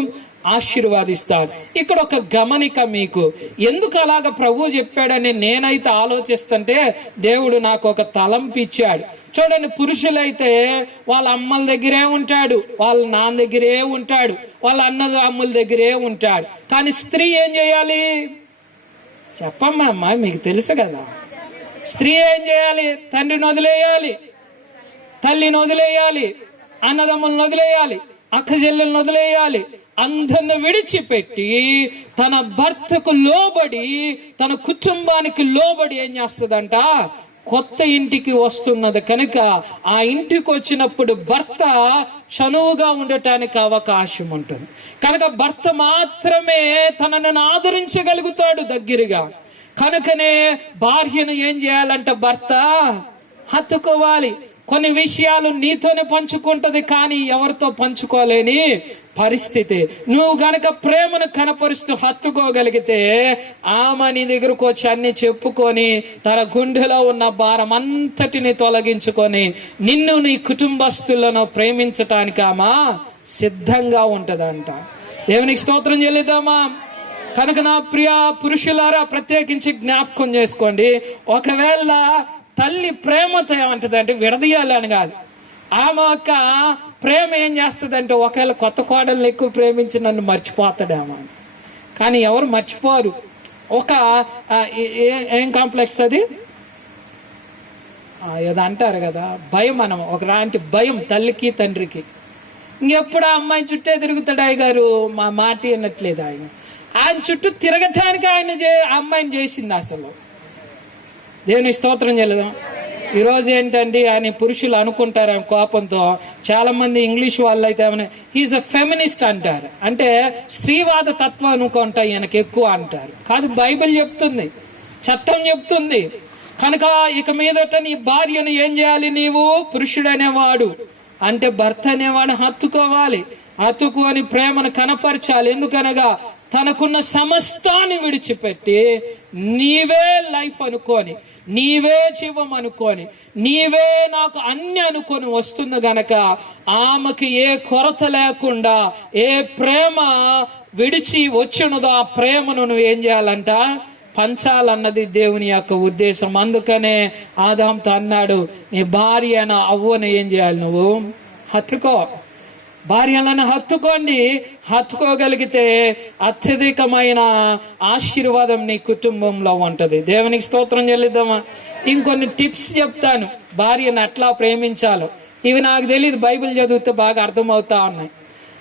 ఆశీర్వాదిస్తాడు. ఇక్కడ ఒక గమనిక మీకు, ఎందుకు అలాగ ప్రభు చెప్పాడని నేనైతే ఆలోచిస్తుంటే దేవుడు నాకు ఒక తలంపు ఇచ్చాడు. చూడండి, పురుషులైతే వాళ్ళ అమ్మల దగ్గరే ఉంటాడు, వాళ్ళ నాన్న దగ్గరే ఉంటాడు, వాళ్ళ అమ్మల దగ్గరే ఉంటాడు. కానీ స్త్రీ ఏం చేయాలి చెప్పమ్మా? మీకు తెలుసు కదా. స్త్రీ ఏం చేయాలి? తండ్రిని వదిలేయాలి, తల్లిని వదిలేయాలి, అన్నదమ్ములను వదిలేయాలి, అక్క చెల్లెలను వదిలేయాలి, అందరిని విడిచిపెట్టి తన భర్తకు లోబడి, తన కుటుంబానికి లోబడి ఏం చేస్తుందంట? కొత్త ఇంటికి వస్తున్నది. కనుక ఆ ఇంటికి వచ్చినప్పుడు భర్త చనువుగా ఉండటానికి అవకాశం ఉంటుంది. కనుక భర్త మాత్రమే తనను ఆదరించగలుగుతాడు దగ్గరగా. కనుకనే భార్యను ఏం చేయాలంట? భర్త హత్తుకోవాలి. కొన్ని విషయాలు నీతోనే పంచుకుంటది, కానీ ఎవరితో పంచుకోలేని పరిస్థితి. నువ్వు గనక ప్రేమను కనపరుస్తూ హత్తుకోగలిగితే ఆమె నీ దగ్గరకు వచ్చి అన్ని చెప్పుకొని తన గుండెలో ఉన్న భారం అంతటిని తొలగించుకొని నిన్ను నీ కుటుంబస్తులను ప్రేమించటానికి ఆమె సిద్ధంగా ఉంటదంట. దేవునికి స్తోత్రం చెల్లిద్దామా? కనుక నా ప్రియ పురుషులారా, ప్రత్యేకించి జ్ఞాపకం చేసుకోండి, ఒకవేళ తల్లి ప్రేమతో ఏమంటదంటే విడదీయాలి అని కాదు. ఆమె యొక్క ప్రేమ ఏం చేస్తుందంటే, ఒకవేళ కొత్త కోడల్ని ఎక్కువ ప్రేమించి నన్ను మర్చిపోతాడేమో. కానీ ఎవరు మర్చిపోరు. ఒక ఏం కాంప్లెక్స్ అది, ఏదో అంటారు కదా, భయం. మనం ఒకలాంటి భయం తల్లికి తండ్రికి. ఇంకెప్పుడు ఆ అమ్మాయి చుట్టే తిరుగుతాడు. అయ్య గారు మా మాట వినట్లేదు. ఆయన చుట్టూ తిరగటానికి అమ్మాయిని చేసింది అసలు. దేవుని స్తోత్రం చెల్లిదాం. ఈరోజు ఏంటండి, ఆయన పురుషులు అనుకుంటారు కోపంతో, చాలా మంది ఇంగ్లీష్ వాళ్ళు అయితే హీఈస్ అ ఫెమినిస్ట్ అంటారు. అంటే స్త్రీవాద తత్వం అనుకుంటా ఈయనకి ఎక్కువ అంటారు. కాదు, బైబిల్ చెప్తుంది, చట్టం చెప్తుంది. కనుక ఇక మీదట నీ భార్యను ఏం చేయాలి? నీవు పురుషుడు అనేవాడు అంటే భర్త అనేవాడు హత్తుకోవాలి. హత్తుకొని ప్రేమను కనపరచాలి. ఎందుకనగా తనకున్న సమస్తాన్ని విడిచిపెట్టి నీవే లైఫ్ అనుకొని, నీవే జీవం అనుకొని, నీవే నాకు అన్ని అనుకొని వస్తుంది గనక ఆమెకి ఏ కొరత లేకుండా ఏ ప్రేమ విడిచి వచ్చినదో ఆ ప్రేమను నువ్వు ఏం చేయాలంట? పంచాలన్నది దేవుని యొక్క ఉద్దేశం. అందుకనే ఆదాంతో అన్నాడు, నీ భార్య అవ్వను ఏం చేయాలి? నువ్వు హత్తుకో. భార్యలను హత్తుకోండి. హత్తుకోగలిగితే అత్యధికమైన ఆశీర్వాదం నీ కుటుంబంలో ఉంటుంది. దేవునికి స్తోత్రం చెల్లిద్దామా? ఇంకొన్ని టిప్స్ చెప్తాను భార్యను ఎట్లా ప్రేమించాలో. ఇవి నాకు తెలియదు, బైబిల్ చదివితే బాగా అర్థమవుతా ఉన్నాయి.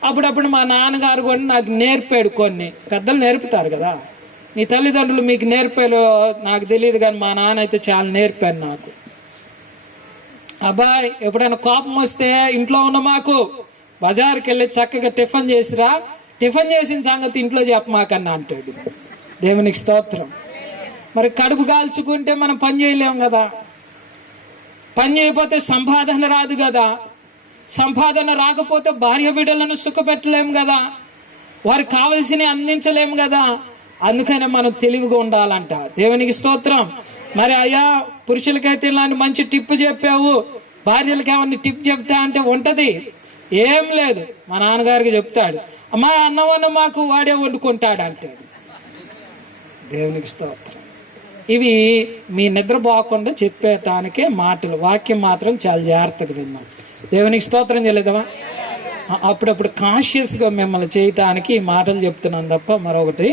అప్పుడప్పుడు మా నాన్నగారు కూడా నాకు నేర్పాడు. కొన్ని పెద్దలు నేర్పుతారు కదా, నీ తల్లిదండ్రులు మీకు నేర్పారు నాకు తెలియదు, కానీ మా నాన్న అయితే చాలా నేర్పాను నాకు. అబ్బాయి, ఎప్పుడైనా కోపం వస్తే ఇంట్లో ఉన్న మాకు బజార్కి వెళ్ళి చక్కగా టిఫిన్ చేసిరా, టిఫిన్ చేసిన సంగతి ఇంట్లో చెప్పమాకన్నా అంటాడు. దేవునికి స్తోత్రం. మరి కడుపు కాల్చుకుంటే మనం పని చేయలేం కదా, పని చేయకపోతే సంపాదన రాదు కదా, సంపాదన రాకపోతే భార్య బిడ్డలను సుఖపెట్టలేం కదా, వారికి కావలసినవి అందించలేం కదా. అందుకనే మనం తెలివిగా ఉండాలంట. దేవునికి స్తోత్రం. మరి అయ్యా, పురుషులకైతే ఇలాంటి మంచి టిప్ చెప్పావు, భార్యలకి ఏమన్నా టిప్ చెప్తా అంటే ఉంటది. ఏం లేదు, మా నాన్నగారికి చెప్తాడు, అమ్మా అన్నవన్న మాకు వాడే వండుకుంటాడు అంటాడు. దేవునికి స్తోత్రం. ఇవి మీ నిద్ర పోకుండా చెప్పేటానికే మాటలు. వాక్యం మాత్రం చాలా జాగ్రత్తగా విన్నాం. దేవునికి స్తోత్రం చేయలేదవా? అప్పుడప్పుడు కాన్షియస్గా మిమ్మల్ని చేయటానికి ఈ మాటలు చెప్తున్నాను తప్ప మరొకటి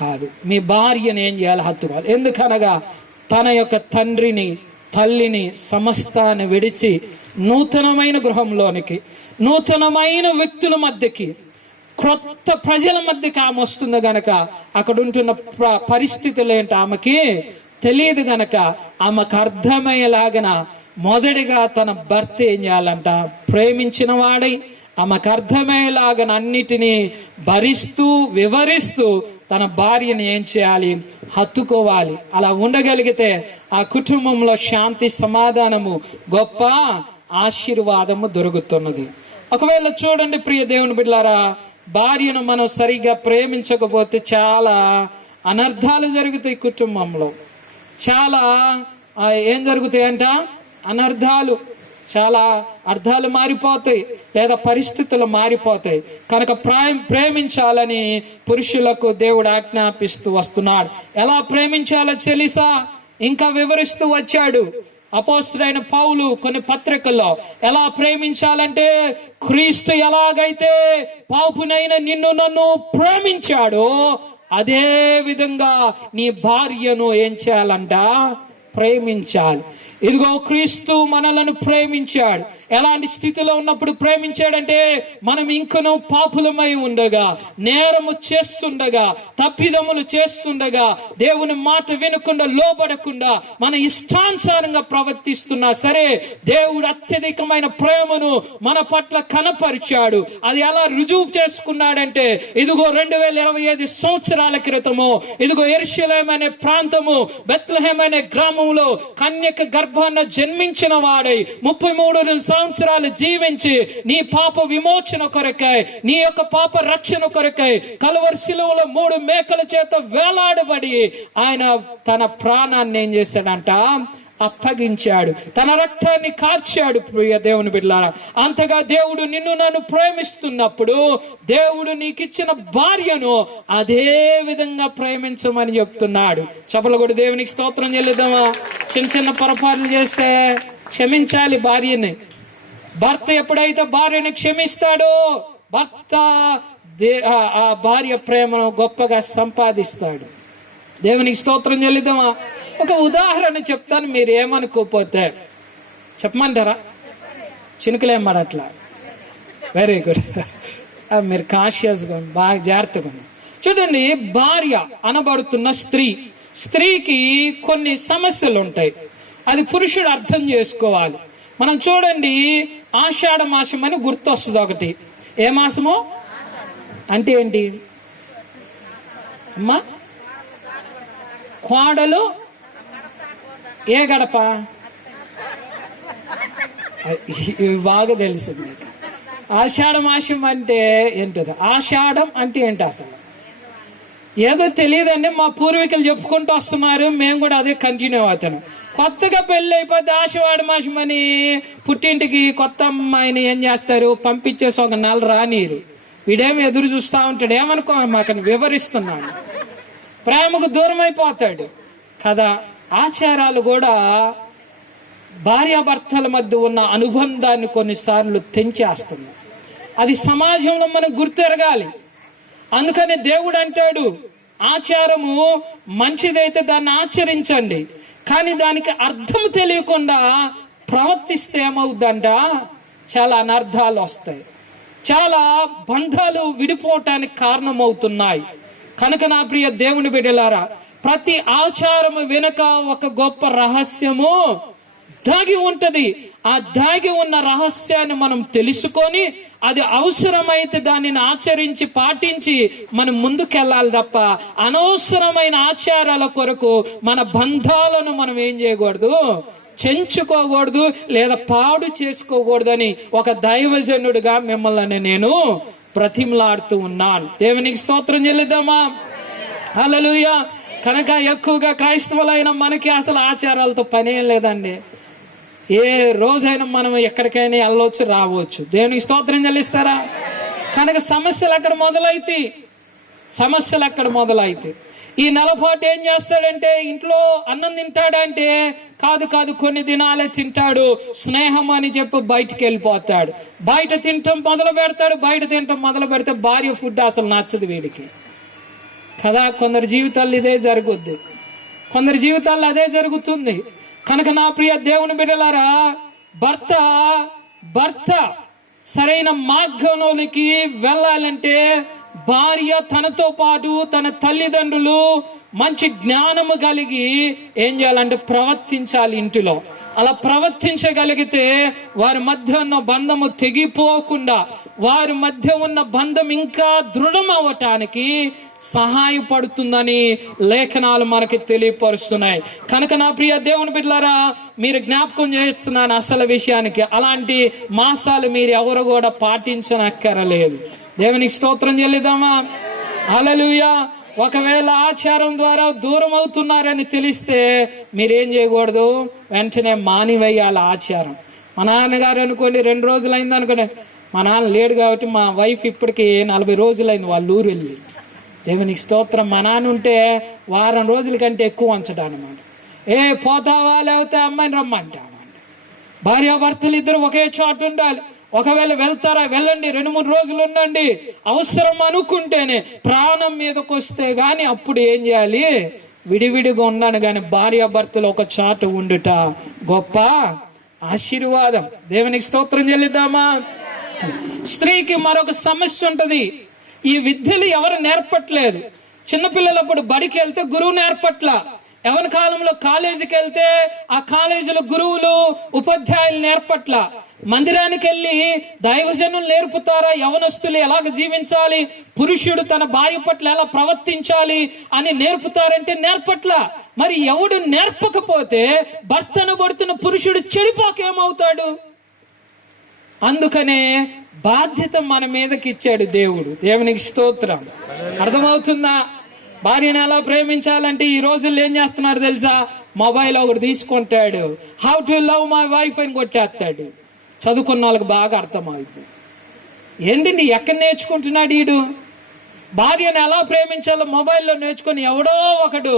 కాదు. మీ భార్యను ఏం చేయాలి? హత్తుకోవాలి. ఎందుకనగా తన యొక్క తండ్రిని తల్లిని సమస్తాన్ని విడిచి నూతనమైన గృహంలోనికి, నూతనమైన వ్యక్తుల మధ్యకి, క్రొత్త ప్రజల మధ్యకి ఆమె వస్తుంది గనక అక్కడ ఉంటున్న పరిస్థితులు ఏంటి ఆమెకి తెలియదు గనక ఆమెకు అర్థమయ్యేలాగన మొదటిగా తన భర్త ఏం చేయాలంట? ప్రేమించిన వాడై ఆమెకు అర్థమయ్యేలాగన అన్నిటినీ భరిస్తూ వివరిస్తూ తన భార్యను ఏం చేయాలి? హత్తుకోవాలి. అలా ఉండగలిగితే ఆ కుటుంబంలో శాంతి, సమాధానము, గొప్ప ఆశీర్వాదము దొరుకుతున్నది. ఒకవేళ చూడండి ప్రియ దేవుని బిడ్డలారా, భార్యను మనం సరిగ్గా ప్రేమించకపోతే చాలా అనర్థాలు జరుగుతాయి కుటుంబంలో. చాలా ఏం జరుగుతాయంట? అనర్థాలు. చాలా అర్థాలు మారిపోతాయి, లేదా పరిస్థితులు మారిపోతాయి. కనుక ప్రేమించాలని పురుషులకు దేవుడు ఆజ్ఞాపిస్తూ వస్తున్నాడు. ఎలా ప్రేమించాలో తెలుసా? ఇంకా వివరిస్తూ వచ్చాడు అపోస్తలుడైన పౌలు కొన్ని పత్రికల్లో. ఎలా ప్రేమించాలంటే, క్రీస్తు ఎలాగైతే పాపునైన నిన్ను నన్ను ప్రేమించాడో అదే విధంగా నీ భార్యను ఏం చేయాలంట? ప్రేమించాలి. ఇదిగో క్రీస్తు మనలను ప్రేమించాడు. ఎలాంటి స్థితిలో ఉన్నప్పుడు ప్రేమించాడంటే, మనం ఇంకనూ పాపులమై ఉండగా, నేరము చేస్తుండగా, తప్పిదములు చేస్తుండగా, దేవుని మాట వినకుండా లోబడకుండా మన ఇష్టానుసారంగా ప్రవర్తిస్తున్నా సరే దేవుడు అత్యధికమైన ప్రేమను మన పట్ల కనపరిచాడు. అది ఎలా రుజువు చేసుకున్నాడంటే, ఇదిగో 2025 సంవత్సరాల క్రితము ఇదిగో యెరూషలేము అనే ప్రాంతము, బెత్లెహేము అనే గ్రామంలో కన్యక గర్భాన జన్మించిన వాడై 33 సంవత్సరాలు జీవించి నీ పాప విమోచన కొరకై, నీ యొక్క పాప రక్షణ కొరకై కలువరి శిలువలో 3 మేకల చేత వేలాడబడి ఆయన తన ప్రాణాన్ని ఏం చేశాడంట? అప్పగించాడు. తన రక్తాన్ని కార్చాడు. ప్రియ దేవుని బిడ్డలారా, అంతగా దేవుడు నిన్ను నన్ను ప్రేమిస్తున్నప్పుడు దేవుడు నీకు ఇచ్చిన భార్యను అదే విధంగా ప్రేమించమని చెప్తున్నాడు. చప్పలు కూడా దేవునికి స్తోత్రం చెల్లిద్దామా? చిన్న చిన్న పొరపాట్లు చేస్తే క్షమించాలి భార్యని. భర్త ఎప్పుడైతే భార్యని క్షమిస్తాడో భర్త ఆ భార్య ప్రేమను గొప్పగా సంపాదిస్తాడు. దేవునికి స్తోత్రం చెల్లిద్దామా? ఒక ఉదాహరణ చెప్తాను, మీరు ఏమనుకోపోతే. చెప్పమంటారా? చినుకులేం పడట్లా. Very good. మీరు కాన్షియస్గా బాగా జాగ్రత్తగా. చూడండి, భార్య అనబడుతున్న స్త్రీకి కొన్ని సమస్యలు ఉంటాయి. అది పురుషుడు అర్థం చేసుకోవాలి. మనం చూడండి, ఆషాఢ మాసం అని గుర్తొస్తుంది ఒకటి. ఏ మాసమో అంటే ఏంటి అమ్మా? కోడలు ఏ గడప? బాగా తెలిసింది. ఆషాఢ మాసం అంటే ఏంటది? ఆషాఢం అంటే ఏంటి అసలు? ఏదో తెలియదండి, మా పూర్వీకులు చెప్పుకుంటూ వస్తున్నారు, మేము కూడా అదే కంటిన్యూ అవుతాను. కొత్తగా పెళ్ళి అయిపోతే ఆషాఢ మాసం అని పుట్టింటికి కొత్త అమ్మాయిని ఏం చేస్తారు? పంపించేసి ఒక నెల రానీరు. వీడేమి ఎదురు చూస్తూ ఉంటాడు. ఏమనుకో, మాకు వివరిస్తున్నాను. ప్రేమకు దూరం అయిపోతాడు కదా. ఆచారాలు కూడా భార్యాభర్తల మధ్య ఉన్న అనుబంధాన్ని కొన్నిసార్లు తెంచేస్తుంది. అది సమాజంలో మనం గుర్తెరగాలి. అందుకని దేవుడు అంటాడు, ఆచారము మంచిదైతే దాన్ని ఆచరించండి, కానీ దానికి అర్థం తెలియకుండా ప్రవర్తిస్తే ఏమవుద్దంట? చాలా అనర్థాలు వస్తాయి, చాలా బంధాలు విడిపోవటానికి కారణమవుతున్నాయి. కనుక నా ప్రియ దేవుని బిడ్డలారా, ప్రతి ఆచారము వెనుక ఒక గొప్ప రహస్యము దాగి ఉంటది. ఆ దాగి ఉన్న రహస్యాన్ని మనం తెలుసుకొని అది అవసరమైతే దానిని ఆచరించి పాటించి మనం ముందుకెళ్ళాలి తప్ప అనవసరమైన ఆచారాల కొరకు మన బంధాలను మనం ఏం చేయకూడదు? చెంచుకోకూడదు, లేదా పాడు చేసుకోకూడదని ఒక దైవజనుడిగా మిమ్మల్ని నేను బ్రతిమలాడుతూ ఉన్నాను. దేవునికి స్తోత్రం చెల్లిద్దామా? హల్లెలూయా. కనుక ఎక్కువగా క్రైస్తవులైన మనకి అసలు ఆచారాలతో పనేం లేదండి. ఏ రోజైనా మనం ఎక్కడికైనా వెళ్ళవచ్చు, రావచ్చు. దేవునికి స్తోత్రం చెల్లిస్తారా? కనుక సమస్యలు అక్కడ మొదలైతే ఈ నెలపాటు ఏం చేస్తాడంటే, ఇంట్లో అన్నం తింటాడంటే కాదు కొన్ని దినాలే తింటాడు. స్నేహం అని చెప్పి బయటికి వెళ్ళిపోతాడు. బయట తినటం మొదలు పెడతాడు. బయట తినటం మొదలు పెడితే భార్య ఫుడ్ అసలు నచ్చదు వీడికి కదా. కొందరి జీవితాల్లో ఇదే జరుగుద్ది, కొందరి జీవితాల్లో అదే జరుగుతుంది. కనుక నా ప్రియ దేవుని బిడ్డలారా, భర్త సరైన మార్గంలోనికి వెళ్ళాలంటే భార్య తనతో పాటు తన తల్లిదండ్రులు మంచి జ్ఞానము కలిగి ఏం చేయాలంటే ప్రవర్తించాలి ఇంటిలో. అలా ప్రవర్తించగలిగితే వారి మధ్య ఉన్న బంధము తెగిపోకుండా, వారి మధ్య ఉన్న బంధం ఇంకా దృఢం అవ్వటానికి సహాయపడుతుందని లేఖనాలు మనకి తెలియపరుస్తున్నాయి. కనుక నా ప్రియ దేవుని బిడ్డలారా, మీరు జ్ఞాపకం చేస్తున్నాను అసలు విషయానికి. అలాంటి మాసాలు మీరు ఎవరు కూడా పాటించనక్కరలేదు. దేవునికి స్తోత్రం చెల్లిద్దామా? హల్లెలూయా. ఒకవేళ ఆచారం ద్వారా దూరం అవుతున్నారని తెలిస్తే మీరేం చేయకూడదు? వెంటనే మానివేయాలి ఆచారం. మా నాన్నగారు అనుకోండి 2 రోజులు అయింది అనుకోండి, మా నాన్న లేడు కాబట్టి మా వైఫ్ ఇప్పటికి 40 రోజులైంది వాళ్ళ ఊరు వెళ్ళి. దేవునికి స్తోత్రం. మా నాన్న ఉంటే వారం రోజుల కంటే ఎక్కువ ఉంచడం అనమాట. పోతావా లేకపోతే అమ్మాయిని రమ్మంటామంట. భార్యాభర్తలు ఇద్దరు ఒకే చోట ఉండాలి. ఒకవేళ వెళ్తారా, వెళ్ళండి, 2-3 రోజులు ఉండండి. అవసరం అనుకుంటేనే, ప్రాణం మీదకి వస్తే గాని అప్పుడు ఏం చేయాలి? విడివిడిగా ఉన్నాను కానీ భార్యాభర్తలు ఒక చోట ఉండుట గొప్ప ఆశీర్వాదం. దేవునికి స్తోత్రం చెల్లిద్దామా? స్త్రీకి మరొక సమస్య ఉంటది. ఈ విద్యలు ఎవరు నేర్పట్లేదు. చిన్నపిల్లలప్పుడు బడికి వెళ్తే గురువు నేర్పట్ల. ఎవరి కాలంలో కాలేజీకి వెళ్తే ఆ కాలేజీలో గురువులు ఉపాధ్యాయులు నేర్పట్ల. మందిరానికి వెళ్ళి దైవజనులు నేర్పుతారా యవనస్తులు ఎలాగ జీవించాలి, పురుషుడు తన భార్య పట్ల ఎలా ప్రవర్తించాలి అని నేర్పుతారంటే నేర్పట్ల. మరి ఎవడు నేర్పకపోతే భర్తను పడుతున్న పురుషుడు చెడిపోకేమవుతాడు? అందుకనే బాధ్యత మన మీదకి ఇచ్చాడు దేవుడు. దేవునికి స్తోత్రం. అర్థమవుతుందా? భార్యను ఎలా ప్రేమించాలంటే ఈ రోజుల్లో ఏం చేస్తున్నారు తెలుసా? మొబైల్ ఒకటి తీసుకుంటాడు, how to love my wife అని కొట్టేస్తాడు. చదువుకున్న వాళ్ళకి బాగా అర్థమవుతుంది. ఏంటండి ఎక్కడ నేర్చుకుంటున్నాడు వీడు? భార్యను ఎలా ప్రేమించాలో మొబైల్లో నేర్చుకొని ఎవడో ఒకడు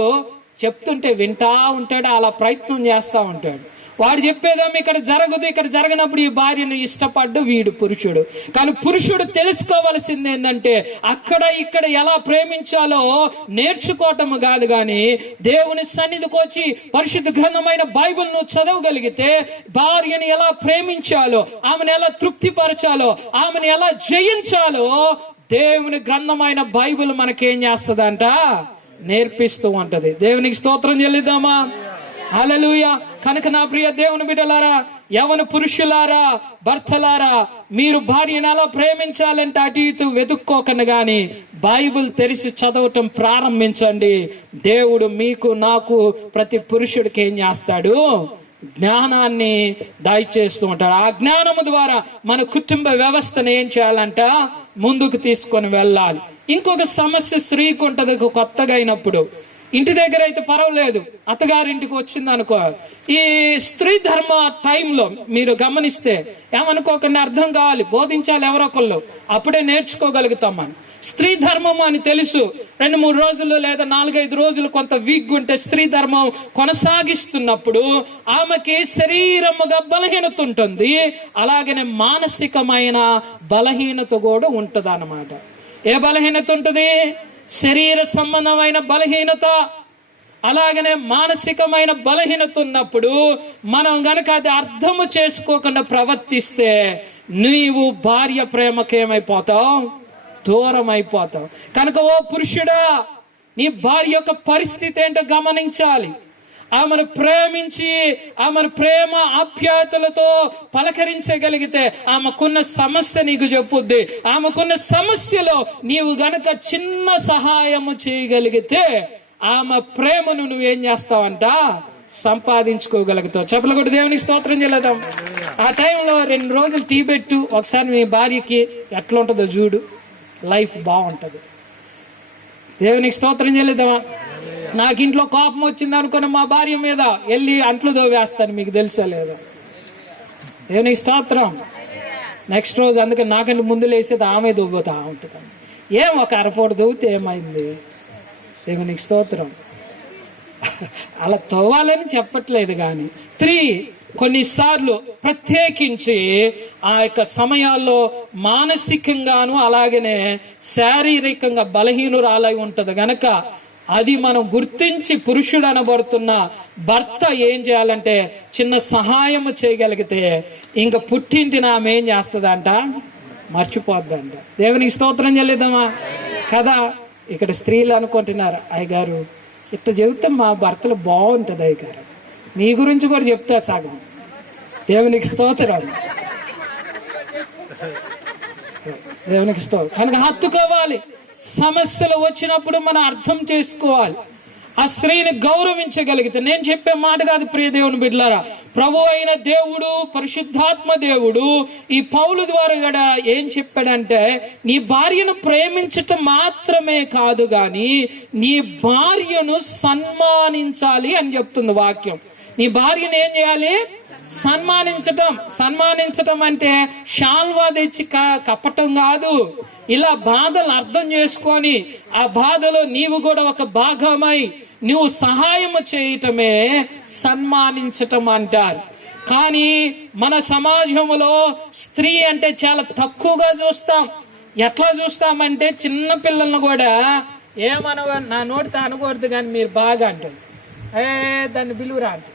చెప్తుంటే వింటా ఉంటాడు, అలా ప్రయత్నం చేస్తూ ఉంటాడు. వాడు చెప్పేదేమో ఇక్కడ జరగదు, ఇక్కడ జరగనప్పుడు ఈ భార్యను ఇష్టపడ్డు వీడు పురుషుడు. కానీ పురుషుడు తెలుసుకోవాల్సింది ఏంటంటే అక్కడ ఇక్కడ ఎలా ప్రేమించాలో నేర్చుకోవటం కాదు, కానీ దేవుని సన్నిధికి వచ్చి పరిశుద్ధ గ్రంథమైన బైబిల్ ను చదవగలిగితే భార్యను ఎలా ప్రేమించాలో, ఆమెను ఎలా తృప్తిపరచాలో, ఆమెను ఎలా జయించాలో దేవుని గ్రంథమైన బైబిల్ మనకేం చేస్తుందంట? నేర్పిస్తూ ఉంటది. దేవునికి స్తోత్రం చెల్లిద్దామా? హల్లెలూయా. కనుక నా ప్రియ దేవుని బిడ్డలారా, యవన పురుషులారా, భర్తలారా, మీరు భార్యను ఎలా ప్రేమించాలంటే అటు ఇటు వెతుక్కోకండి, కానీ బైబిల్ తెరిచి చదవటం ప్రారంభించండి. దేవుడు మీకు నాకు ప్రతి పురుషుడికి ఏం చేస్తాడు? జ్ఞానాన్ని దయచేస్తూ ఉంటాడు. ఆ జ్ఞానము ద్వారా మన కుటుంబ వ్యవస్థను ఏం చేయాలంట? ముందుకు తీసుకొని వెళ్ళాలి. ఇంకొక సమస్య స్త్రీకి ఉంటది కొత్తగా అయినప్పుడు. ఇంటి దగ్గర అయితే పర్వాలేదు, అత్తగారింటికి వచ్చింది అనుకో, ఈ స్త్రీ ధర్మ టైంలో మీరు గమనిస్తే ఏమనుకోకుండా అర్థం కావాలి, బోధించాలి ఎవరొకళ్ళు, అప్పుడే నేర్చుకోగలుగుతామని. స్త్రీ ధర్మం అని తెలుసు. 2-3 రోజులు లేదా 4-5 రోజులు కొంత వీక్ ఉంటే స్త్రీ ధర్మం కొనసాగిస్తున్నప్పుడు ఆమెకి శరీరముగా బలహీనత ఉంటుంది, అలాగనే మానసికమైన బలహీనత కూడా ఉంటది అన్నమాట. ఏ బలహీనత ఉంటుంది? శరీర సంబంధమైన బలహీనత, అలాగనే మానసికమైన బలహీనత ఉన్నప్పుడు మనం గనక అది అర్థము చేసుకోకుండా ప్రవర్తిస్తే నీవు భార్య ప్రేమకేమైపోతావు? దూరం అయిపోతావు. కనుక ఓ పురుషుడా, నీ భార్య యొక్క పరిస్థితి ఏంటో గమనించాలి. ఆమెను ప్రేమించి ఆమెను ప్రేమ ఆప్యాయతలతో పలకరించగలిగితే ఆమెకున్న సమస్య నీకు చెప్పుద్ది. ఆమెకున్న సమస్యలో నీవు గనక చిన్న సహాయము చేయగలిగితే ఆమె ప్రేమను నువ్వేం చేస్తావంట? సంపాదించుకోగలుగుతావు. చెప్పలు కూడా దేవునికి స్తోత్రం చేయలేదాం. ఆ టైంలో 2 రోజులు టీ పెట్టు, ఒకసారి మీ భార్యకి ఎట్లా ఉంటుందో చూడు, లైఫ్ బాగుంటుంది. దేవునికి స్తోత్రం చేయలేదామా? నాకు ఇంట్లో కోపం వచ్చింది అనుకుని మా భార్య మీద వెళ్ళి అంట్లు దోవేస్తాను, మీకు తెలుసా లేదా? దేవునికి స్తోత్రం. నెక్స్ట్ రోజు అందుకని నాకంటే ముందు లేసేది ఆమె దొవ్వుతా ఉంటుంది. ఏం ఒక అరపోటు దొవ్వుతే ఏమైంది? దేవునికి స్తోత్రం. అలా తవ్వాలని చెప్పట్లేదు, కానీ స్త్రీ కొన్నిసార్లు ప్రత్యేకించి ఆ యొక్క సమయాల్లో మానసికంగాను అలాగనే శారీరకంగా బలహీనురాలై ఉంటది. గనక అది మనం గుర్తించి పురుషుడు అనబడుతున్న భర్త ఏం చేయాలంటే చిన్న సహాయం చేయగలిగితే ఇంకా పుట్టింటిని ఆమె ఏం చేస్తుందంట? మర్చిపోద్దంట. దేవునికి స్తోత్రం చెల్లిద్దామా కదా? ఇక్కడ స్త్రీలు అనుకుంటున్నారు, అయ్యగారు ఇట్లా చెబితే మా భర్తలు బాగుంటుంది అయ్యగారు, మీ గురించి కూడా చెప్తా సగం. దేవునికి స్తోత్రం. దేవునికి స్తోత్రం. కనుక హత్తుకోవాలి. సమస్యలు వచ్చినప్పుడు మనం అర్థం చేసుకోవాలి. ఆ స్త్రీని గౌరవించగలిగితే, నేను చెప్పే మాట కాదు ప్రియ దేవుని బిడ్డలారా, ప్రభు అయిన దేవుడు, పరిశుద్ధాత్మ దేవుడు ఈ పౌలు ద్వారా కూడా ఏం చెప్పాడంటే, నీ భార్యను ప్రేమించటం మాత్రమే కాదు గాని నీ భార్యను సన్మానించాలి అని చెప్తుంది వాక్యం. నీ భార్యను ఏం చేయాలి? సన్మానించటం అంటే శాల్వా తెచ్చి కప్పటం కాదు. ఇలా బాధలు అర్థం చేసుకొని ఆ బాధలో నీవు కూడా ఒక భాగమై నువ్వు సహాయం చేయటమే సన్మానించటం అంటారు. కానీ మన సమాజంలో స్త్రీ అంటే చాలా తక్కువగా చూస్తాం. ఎట్లా చూస్తామంటే చిన్న పిల్లలను కూడా ఏమనగా నా నోటితో అనకూడదు కానీ మీరు బాగా అంటారు, దాన్ని పిలువురా అంటే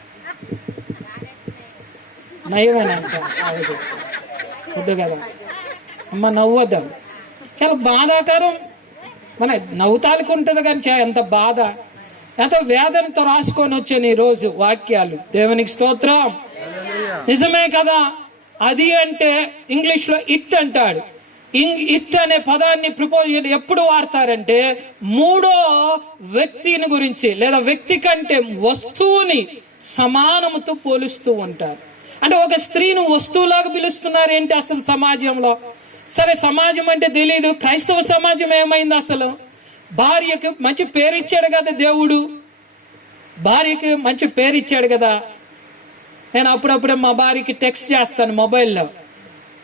నయమని అంటారు. వద్దు కదా అమ్మ, నవ్వద్దాం. చాలా బాధాకరం. మన నవ్వుతానికి ఉంటుంది కానీ ఎంత బాధ, ఎంతో వేదనతో రాసుకొని వచ్చాను ఈ రోజు వాక్యాలు. దేవునికి స్తోత్రం. నిజమే కదా? అది అంటే ఇంగ్లీష్లో ఇట్ అంటాడు. ఇట్ అనే పదాన్ని ప్రిపోజిషన్ ఎప్పుడు వాడతారంటే మూడో వ్యక్తిని గురించి లేదా వ్యక్తి కంటే వస్తువుని సమానముతో పోలుస్తూ ఉంటారు. అంటే ఒక స్త్రీని వస్తువులాగా పిలుస్తున్నారు ఏంటి అసలు సమాజంలో? సరే, సమాజం అంటే తెలీదు, క్రైస్తవ సమాజం ఏమైంది అసలు? భార్యకు మంచి పేరు ఇచ్చాడు కదా దేవుడు, భార్యకి మంచి పేరు ఇచ్చాడు కదా. నేను అప్పుడప్పుడే మా భార్యకి టెక్స్ట్ చేస్తాను మొబైల్లో.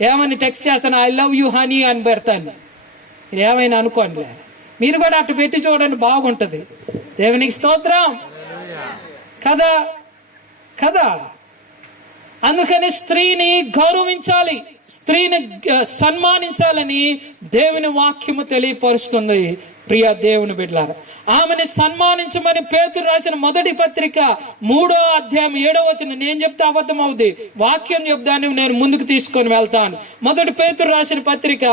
ఏమని టెక్స్ట్ చేస్తాను? ఐ లవ్ యూ హనీ అని పెడతాను. మీరు ఏమైనా అనుకోండి, మీరు కూడా అటు పెట్టి చూడండి, బాగుంటుంది. దేవునికి స్తోత్రం కదా కదా. అందుకని స్త్రీని గౌరవించాలి, స్త్రీని సన్మానించాలని దేవుని వాక్యము తెలియపరుస్తుంది. ప్రియ దేవుని బిడ్డలారా, ఆమెను సన్మానించమని పేతురు రాసిన మొదటి పత్రిక 3వ అధ్యాయం 7వ వచనం. నేను చెప్తే అబద్ధం అవుద్ది, వాక్యం చెప్తాను, నేను ముందుకు తీసుకొని వెళ్తాను. మొదటి పేతురు రాసిన పత్రిక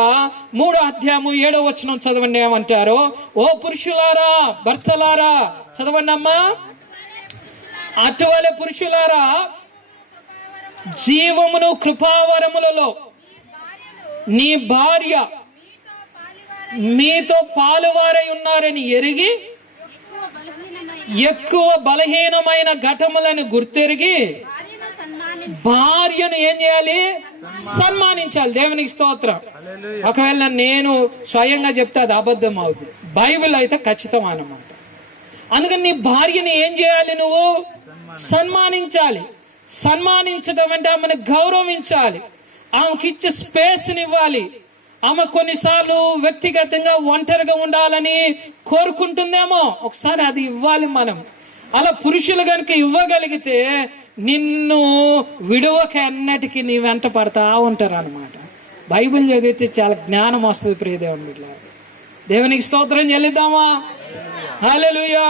3వ అధ్యాయం 7వ వచనం చదవండి. ఏమంటారు? ఓ పురుషులారా, భర్తలారా, చదవండి అమ్మా. అటువలే పురుషులారా, జీవమును కృపావరములలో నీ భార్య మీతో పాలువారై ఉన్నారని ఎరిగి, ఎక్కువ బలహీనమైన ఘటములను గుర్తెరిగి భార్యను ఏం చేయాలి? సన్మానించాలి. దేవునికి స్తోత్రం. ఒకవేళ నేను స్వయంగా చెప్తే అది అబద్ధం అవుతుంది, బైబిల్ అయితే ఖచ్చితం అన్నమాట. అందుకని నీ భార్యని ఏం చేయాలి? నువ్వు సన్మానించాలి. సన్మానించడం అంటే ఆమెను గౌరవించాలి, ఆమెకి ఇచ్చే స్పేస్ని ఇవ్వాలి. ఆమె కొన్నిసార్లు వ్యక్తిగతంగా ఒంటరిగా ఉండాలని కోరుకుంటుందేమో, ఒకసారి అది ఇవ్వాలి మనం. అలా పురుషులు కనుక ఇవ్వగలిగితే నిన్ను విడువక అన్నటికీ నీ వెంట పడతా ఉంటారు అనమాట. బైబిల్ చదివితే చాలా జ్ఞానం వస్తుంది. ప్రియ దేవుని బిడ్డలారా, దేవునికి స్తోత్రం చెల్లిద్దామా? హల్లెలూయా.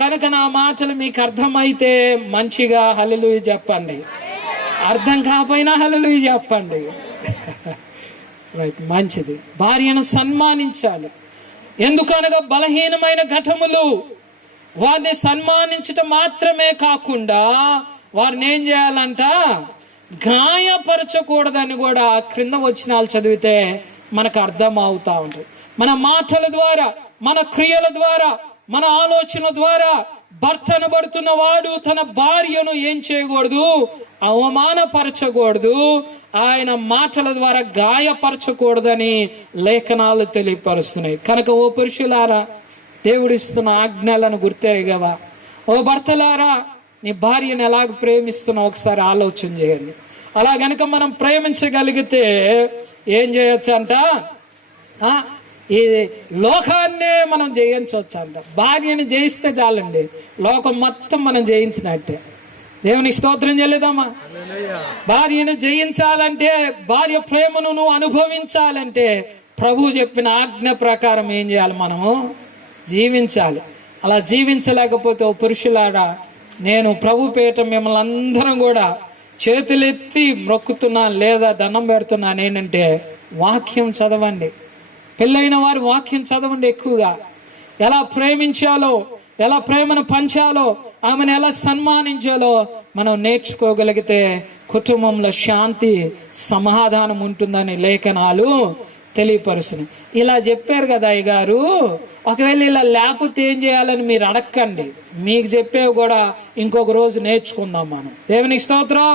కనుక నా మాటలు మీకు అర్థమైతే మంచిగా హల్లెలూయా చెప్పండి, అర్థం కాకపోయినా హల్లెలూయా చెప్పండి. రైట్, మంచిది. భార్యను సన్మానించాలి. ఎందుకనగా బలహీనమైన ఘటములు వారిని సన్మానించటం మాత్రమే కాకుండా వారిని ఏం చేయాలంట? గాయపరచకూడదని కూడా క్రింద వచనాలు చదివితే మనకు అర్థం అవుతా ఉంటుంది. మన మాటల ద్వారా, మన క్రియల ద్వారా, మన ఆలోచన ద్వారా భర్త అనబడుతున్న వాడు తన భార్యను ఏం చేయకూడదు? అవమానపరచకూడదు, ఆయన మాటల ద్వారా గాయపరచకూడదని లేఖనాలు తెలియపరుస్తున్నాయి. కనుక ఓ పురుషులారా, దేవుడిస్తున్న ఆజ్ఞలను గుర్తెరగవా? ఓ భర్తలారా, నీ భార్యను ఎలాగ ప్రేమిస్తున్నావు ఒకసారి ఆలోచన చేయండి. అలా గనక మనం ప్రేమించగలిగితే ఏం చేయొచ్చు అంట? ఈ లోకాన్నే మనం జయించవచ్చు అంట. భార్యని జయిస్తే చాలండి, లోకం మొత్తం మనం జయించినట్టే. దేవునికి స్తోత్రం చెల్లిద్దామా? భార్యను జయించాలంటే, భార్య ప్రేమను నువ్వు అనుభవించాలంటే ప్రభు చెప్పిన ఆజ్ఞ ప్రకారం ఏం చేయాలి? మనము జీవించాలి. అలా జీవించలేకపోతే ఓ పురుషులారా, నేను ప్రభు పేట మిమ్మల్ని అందరం కూడా చేతులెత్తి మొక్కుతున్నాను లేదా దండం పెడుతున్నాను. ఏంటంటే వాక్యం చదవండి. పెళ్ళైన వారు వాక్యం చదవండి ఎక్కువగా. ఎలా ప్రేమించాలో, ఎలా ప్రేమను పంచాలో, ఆమెను ఎలా సన్మానించాలో మనం నేర్చుకోగలిగితే కుటుంబంలో శాంతి, సమాధానం ఉంటుందని లేఖనాలు తెలియపరుస్తున్నాయి. ఇలా చెప్పారు కదా అయ్య గారు, ఒకవేళ ఇలా లేకపోతే ఏం చేయాలని మీరు అడగండి. మీకు చెప్పేవి కూడా ఇంకొక రోజు నేర్చుకుందాం మనం. దేవునికి స్తోత్రం.